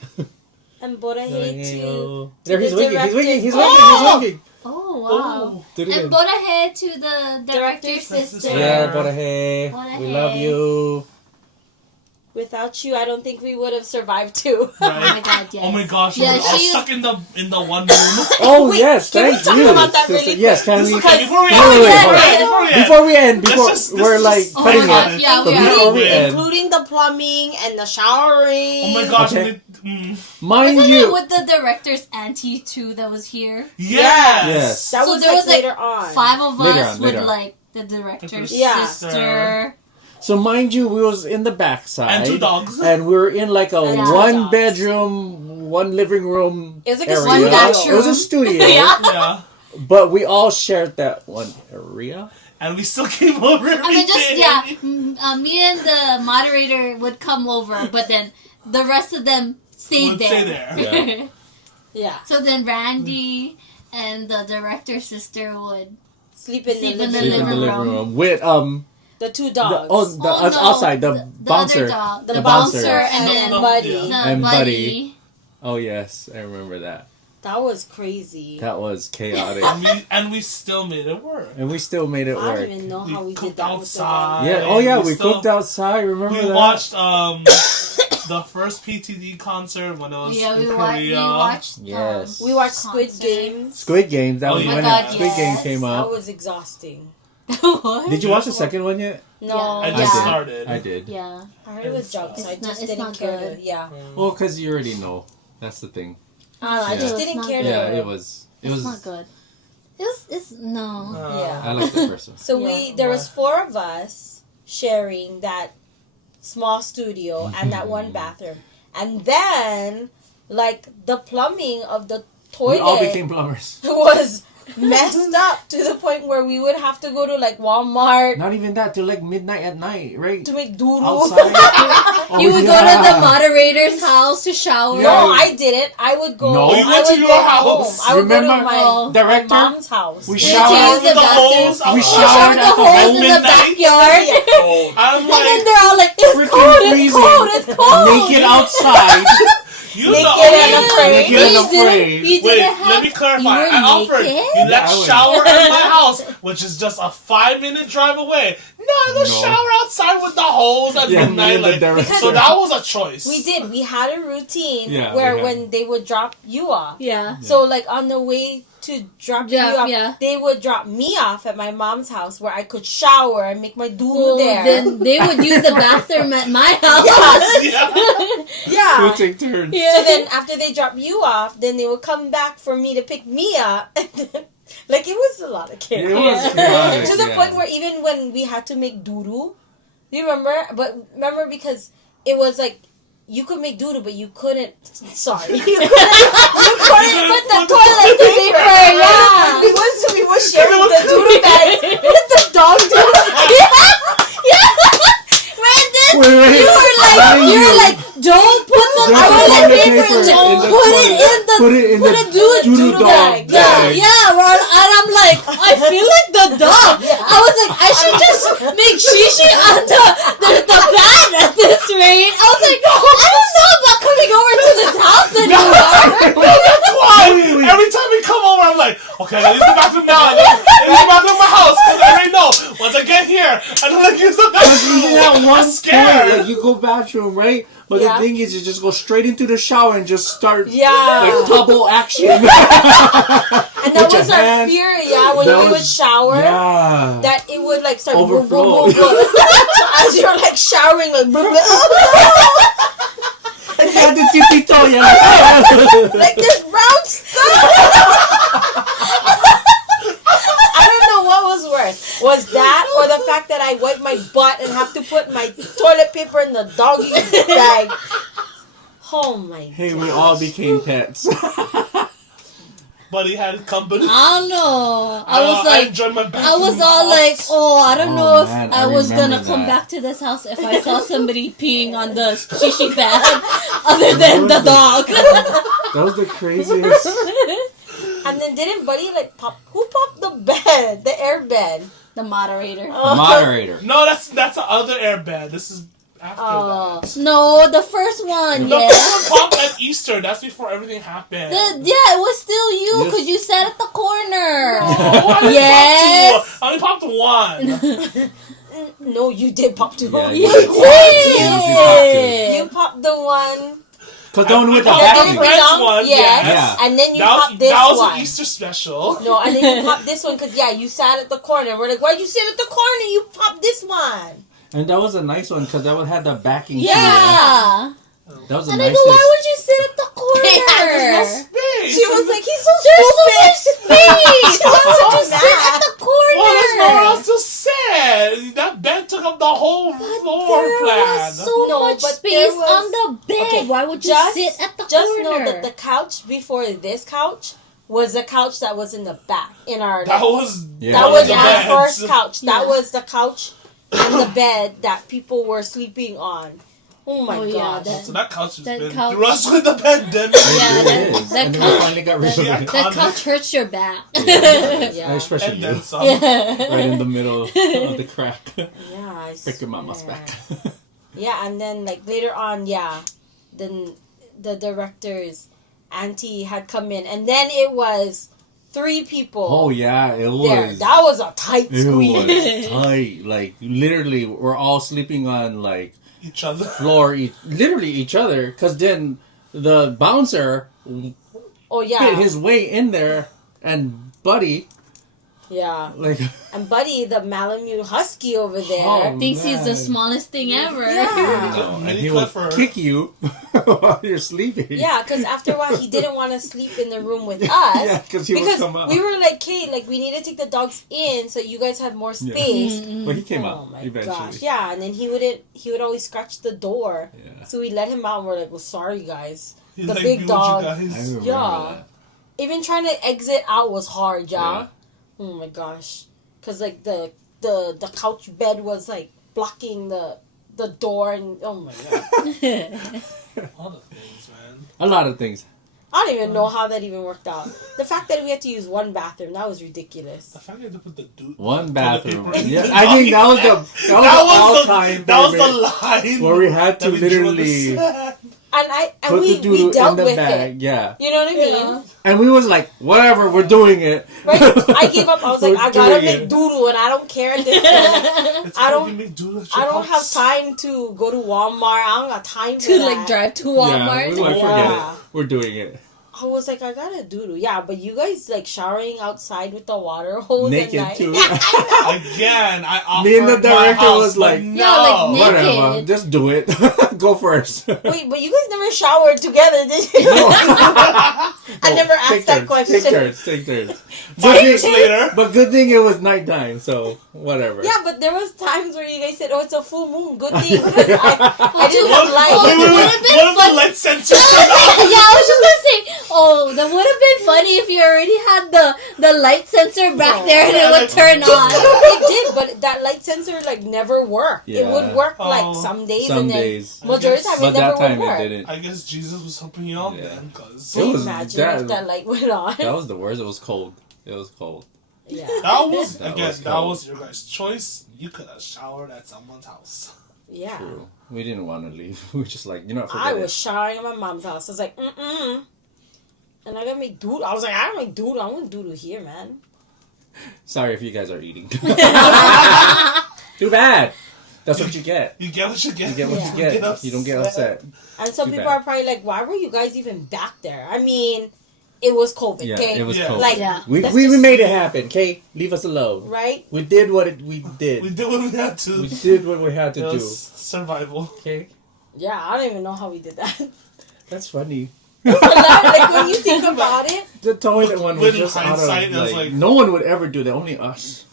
And Borahe to 사랑해요. to There, he's the winking, he's winking, directors. he's Oh! winking, he's winking. Oh, wow. Do it again. And Borahe to the director's Director's sister. sister. Yeah, Borahe. Borahe. We love you. Without you, I don't think we would have survived too. Oh my god, yes. Oh my gosh, Yeah, we're all she- stuck in the one room. Oh, Wait, yes, can we thank talk you. about that really sister. Yes, can we? Okay, before we Wait, end, wait, before we hold end, on. before we end. Before we end, Let's just- we're let's like just- Oh cutting my gosh, it. yeah, But we before are. we end, Including the plumbing and the showering. Oh my gosh, Okay. mind Wasn't you, it with the director's auntie too that was here? Yes. That So was there like was, like, later on. 5 of Later us on, with later on. like the director's Yeah. sister. so mind you, we was in the backside. And 2 dogs. And we were in like a And 1 dogs. bedroom, 1 living room It was like a area. studio. It was a studio. Yeah. Yeah. But we all shared that one area. And we still came over every I mean, just, day. yeah, me and the moderator would come over, but then the rest of them stayed Would there. stay there. Yeah. Yeah. So then Randy and the director's sister would Sleep in Sleep the in the Sleep in the living living room. room with The 2 the, dogs. outside the bouncer. other dog, The the bouncer. bouncer, and then Buddy. the And buddy. Buddy. Oh yes, I remember that. That was crazy. That was chaotic. and we still made it work. And we still made it I don't work. even know how we did cooked that outside. Yeah. Oh yeah, we still- cooked outside. Remember We that? watched the first PTD concert when it was Yeah, in we Korea. watched. Yes. We watched Squid concert. Games. Squid Games. That Oh, was yeah. when Oh my God, Squid Game yes. came That out. was exhausting. What? Did you watch the second one yet? No, I Yeah. just did. started. I did. Yeah. I heard it was junk, so I It's not- just it's didn't not care good. to. Yeah, Well, because you already know. That's the thing. I don't know. I Yeah. just It's didn't not care good. Yeah, to. it was. It It's was. not good. It's no. Yeah. I like the first one. So Yeah. there was 4 of us sharing that small studio and that one bathroom, and then like the plumbing of the We all toilet became plumbers. was messed up to the point where we would have to go to like Walmart Not even that, till like midnight at night, right? to make doodle. Outside. Oh, You would go to yeah. the moderator's house to shower. Yeah. No, I didn't. I would go. No, you I went to would your go house. home. I would go to Remember, my director? mom's house. We Did you showered. use the With the bathroom? hose We outside. showered the at the holes in the midnight? backyard. Oh, I'm And then like, they're all like, it's Freaking cold, it's freezing. cold, it's cold. Naked outside. you Naked the and only- afraid. Naked and You didn't- afraid. you Wait, didn't have, let me clarify. You were I offered naked? you Yeah, let I would. shower at my house, which is just a 5-minute drive away. No, the No. shower outside with the hose at Yeah, me midnight. and the Like, director. so that was a choice. We did. We had a routine Yeah, where we had. when they would drop you off. Yeah. So like on the way to drop you Yeah, off, yeah. they would drop me off at my mom's house where I could shower and make my doodle Well, there. then they would use the bathroom at my house. Yes. Yeah. We'll Yeah. take turns. Yeah. So then after they drop you off, then they would come back for me to pick me up. Like it was a lot of chaos. It was Yeah. chaotic, To the yeah. point where even when we had to make doodle, you remember? But remember because it was like you could make doodle, but you couldn't. Sorry, you couldn't put the toilet paper. Yeah. We were sharing the doodle bag with the dog doodle. Brandon, Wait. you were like, don't put the Don't put toilet the paper paper in the, in the put toilet. it in the, Put it in the doodle doodle dog bag. bag. Yeah, and I'm like, I feel like the dog. I was like, I should just make Shishi on the bed at this rate. I was like, I don't know about coming over to this house anymore. That's why Wait. every time we come over, I'm like, okay, I use the bathroom now. I use the bathroom in my house because I already know once I get here, I don't like use the Because even at bathroom. one I'm scared. point, like you go bathroom, right? But Yeah. the thing is, you just go straight into the shower and just start Yeah. like double action. And that With your was our hand. fear, yeah, when That we would was- shower. Yeah. That it would like start Overflow. So as you're like showering, like And you had the tippy toe, yeah. like this brown stuff. I don't know what was worse. Was that or the fact that I wipe my butt and have to put my toilet paper in the doggy bag? Oh my Hey, god. we all became pets. But he had company. I don't know. I was I like, enjoyed my I bathroom was all like, house. oh, I don't Oh, know if man, I I was gonna remember come that. back to this house if I saw somebody peeing on the shishi bed other than the dog. That was the craziest. And then didn't Buddy like pop? Who popped the bed? The air bed. The moderator. Moderator. No, that's the other airbed. This is after Oh. that. No, the first one, The yeah. first one popped at Easter. That's before everything happened. Yeah, it was still you Yes. because you sat at the corner. Oh, I Yes. only popped one. No, you did pop the Yeah, one. you You did. did. You popped the one. Cause the one with the I That popped didn't vacuum. bring French on- one, yes. Yeah. And then you That popped was, this that was one. an Easter special. No, and then you popped this one because yeah, you sat at the corner. We're like, why'd you sit at the corner? You popped this one. And that was a nice one because that one had the backing. to it. Yeah. That was a And I nice. go, why would you sit at the corner? There's no space. She was like, he's so There's so stupid. much space. She was Why so would you sit at mad. the corner? well, there's nowhere else to sit. That bed took up the whole floor There plan. was so No, much but space there was- on the bed. Okay, Why would you just- sit at the Just corner? know that the couch before this couch was the couch that was in the back in our. That was Yeah. that one was of the our beds. first couch. That Yeah. was the couch and the bed that people were sleeping on. Oh my Oh, yeah, gosh. that- So that couch has That been couch- through us with the pandemic. Yeah, It that- is. that And then we couch- finally got rid of Yeah. it. that couch hurts your back. Yeah. Especially And you. then some. Yeah. Right in the middle of the crack. Yeah, I Pick your mama's swear. back. Yeah, and then like later on, yeah, then the directors auntie had come in, and then it was 3 people. Oh yeah, it there. was. That was a tight It squeeze. was tight. Like literally, we're all sleeping on like Each other. floor, literally each other. Cause then the bouncer Oh hit yeah, his way in there, and Buddy yeah. like And Buddy, the Malamute Husky over there. Oh, Thinks he's the man. smallest thing ever. Yeah. and Mini he will Clifford. kick you while you're sleeping. Yeah, because after a while he didn't want to sleep in the room with us. Yeah, because he would Because come out. we were like, "Kate, like we need to take the dogs in so you guys have more Yeah. space." But he came Oh out my eventually. gosh, yeah, and then he would always scratch the door. Yeah. So we let him out. And we're like, "Well, sorry guys." He's The like, big "Be with dog. you I guys." remember Yeah. that. Even trying to exit out was hard, y'all. Yeah. Oh my gosh, because like the couch bed was like blocking the door, and oh my god, All the things, man. A lot of things. I don't even know how that even worked out. The fact that we had to use one bathroom, that was ridiculous. The fact that they put the dude. One toilet bathroom. paper in Yeah, the I think that was the all the time that was the line where we had to that we drew on the literally set. And put we the doodle dealt in the with bag. it. Yeah, You know what I mean? Yeah. and we was like, whatever, we're doing it. Right? I gave up. I was like, We're I gotta doing make it. doodle, and I don't care at this point. It's I called don't- You Make Doodle at I Your don't have House. time to go to Walmart. I don't got time for To that. like drive to Yeah, Walmart. we were like, forget Yeah. it. We're doing it. I was like, I gotta doodle. Yeah, but you guys like showering outside with the water hose Naked at night. too. Again, I offered Me and the my director house, was but like, no. Yeah, like, Whatever, Naked. just do it. Go first. Wait, but you guys never showered together, did you? No. I never asked Take that turns, question. Take turns. 5 years later. But good thing it was nighttime, so whatever. Yeah, but there was times where you guys said, "Oh, it's a full moon." Good thing, 'cause I didn't What, have light. wait, wait, wait. What if the light sensor turned off? Yeah, I was just gonna say, oh, that would have been funny if you already had the light sensor back there and it would turn on. It did, but that light sensor like never worked. It would Yeah. work Oh. like some days, Some and then days. majority of the time But it never that time would work. it didn't. I guess Jesus was helping you out Yeah. then, cause Can It you was imagine that- if that light went on? That was the worst. It was cold. It was cold. Yeah. that was That again was that cold. was your guys' choice. You could have showered at someone's house. Yeah. True. We didn't want to leave. We were just like, you know what, I forget was it. showering at my mom's house. I was like, and I gotta make doodle. I was like, I don't make doodle. I want doodle here, man. Sorry if you guys are eating. Too bad. That's what you get. You get what you get. You get what Yeah. you get. You don't get upset. And some Too people bad. are probably like, why were you guys even back there? I mean, it was COVID, Yeah, okay? it was Yeah. cold. Like, Yeah. We that's we just- made it happen, okay? Leave us alone. right? We did what we did. We did what we had to. We did what we had It to do. was survival. Okay? Yeah, I don't even know how we did that. That's funny. Like, when you think about it, The toilet one was With just out of, hindsight, it was like, like- no one would ever do that. Only us.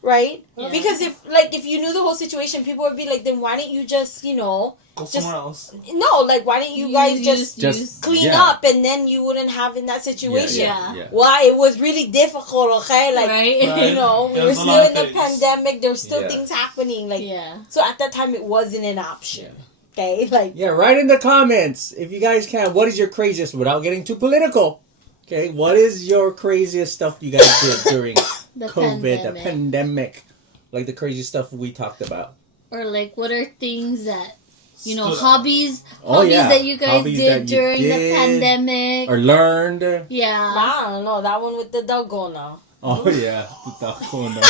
right? Yeah. Because if you knew the whole situation, people would be like, then why didn't you just, Go Just- somewhere else. no, like, why didn't you guys just Clean clean up, and then you wouldn't have in that situation? Yeah. Why? It was really difficult, okay? Like, right? Right. you know, we There's were a still lot in the of things. pandemic. There were still Yeah. things happening. Like, Yeah. so at that time, it wasn't an option. Okay? Like, Yeah, write in the comments if you guys can. What is your craziest, without getting too political? Okay, what is your craziest stuff you guys did during The COVID, the pandemic. pandemic? Like the crazy stuff we talked about. Or like, what are things that, you know, Stood out. hobbies Oh, yeah. that you guys Hobbies that did you during the did pandemic? Or learned. Yeah. I don't know. That one with the Dalgona. Oh, yeah. The Dalgona.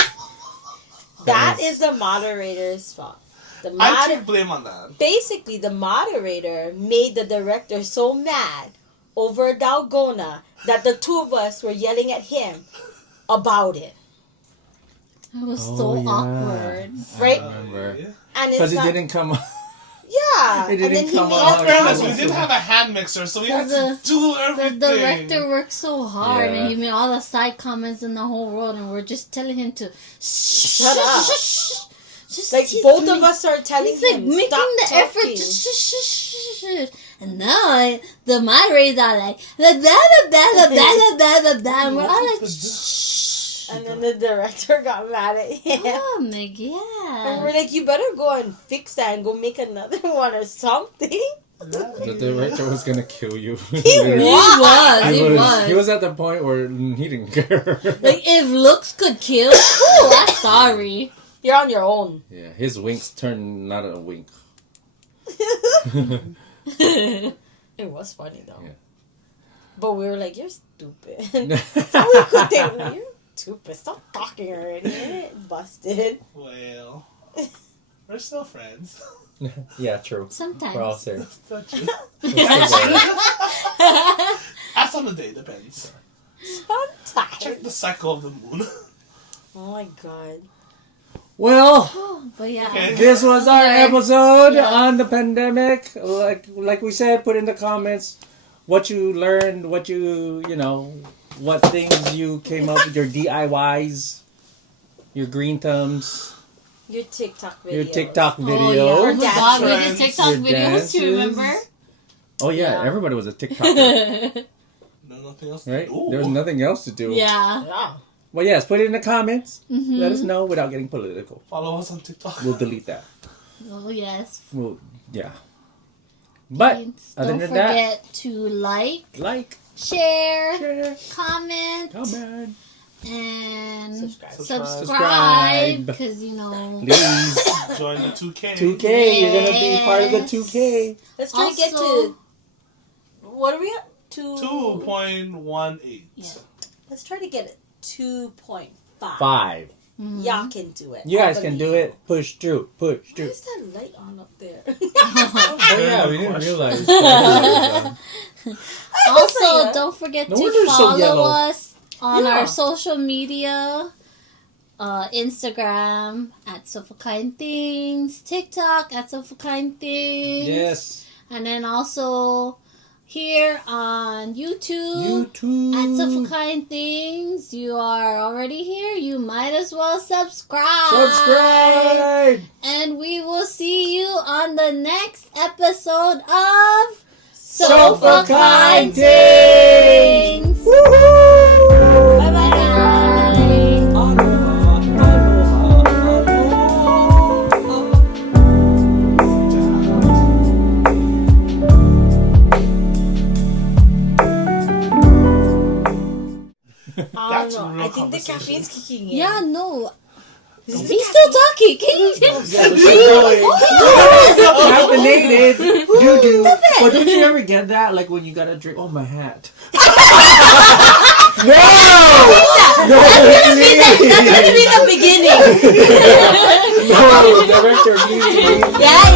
That is the moderator's fault. The I take blame on that. Basically, the moderator made the director so mad over Dalgona that the two of us were yelling at him about it. It was Oh, so yeah. awkward. Right? I remember. Yeah. And Because it's it not, didn't come out. yeah. it And didn't then he come made out. In it fairness, sound- we didn't have a hand mixer, so we had The- to do The everything. director worked so hard, Yeah. and he made all the side comments in the whole world, and we're just telling him to Shut up. Just, Like, he's both of make- us are telling He's like him, making stop the talking. effort. Just and now the moderators are like blah blah blah blah blah blah blah blah. And we're all like, shh. And then the director got mad at him. Oh my And we're god! like, you better go and fix that and go make another one or something. The director was going to kill you. He Literally. was. He He was, was. he was at the point where he didn't care. Like, if looks could kill, ooh, I'm sorry. You're on your own. Yeah, his winks turned not a wink. It was funny though. Yeah. But we were like, you're stupid. So we could think, you're stupid. Stop talking already. Busted. Well, we're still friends. Yeah, true. Sometimes. We're all serious. That's true. We're still there. As on the day, depends. Sometimes. Check the cycle of the moon. Oh my god. Well, But yeah. Okay. this was our episode Yeah. on the pandemic. Like we said, put in the comments what you learned, what what things you came up with, your DIYs, your green thumbs, Your TikTok videos. your TikTok Oh, videos. yeah. Oh my god, we did Dances. TikTok Your videos, do you dances. remember? Oh yeah, Yeah. everybody was a TikToker, No, nothing else to right? do. There was nothing else to do. Yeah. Yeah. Well, yes, put it in the comments. Mm-hmm. Let us know without getting political. Follow us on TikTok. We'll delete that. Oh, yes. Yeah. But And other don't than that, forget to like, share, share, comment, comment, and Subscribe. subscribe. Subscribe. Because, please. Join the 2K. 2K, you're gonna be part of the 2K. Let's try to get Also- to. What are we at? 2.18. Yeah. Let's try to get it 2.5. 5. Mhm. Y'all can do it. You I guys can believe do it. Push through. Push Why through. is that light on up there? Oh yeah, we didn't realize. Also, don't forget No to wonder it's so follow yellow. us on Yeah. our social media. Instagram at Sofakinetingz, TikTok at Sofakinetingz. Yes. And then also here on YouTube. YouTube. At Sofakinetingz, you are already here. You might as well subscribe. Subscribe. And we will see you on the next episode of Sofakinetingz. Sofakinetingz. Woohoo! Bye bye. Bye. Aloha, That's I don't know. real I think the conversation. caffeine's kicking in. Yeah, no. This is He's the still talking. Can you Yeah, but she's going. Caffeinated. You do. But don't you ever get that? Like when you gotta drink. Oh, my hat. No! No! That's gonna be the beginning. No, director, please. Yeah,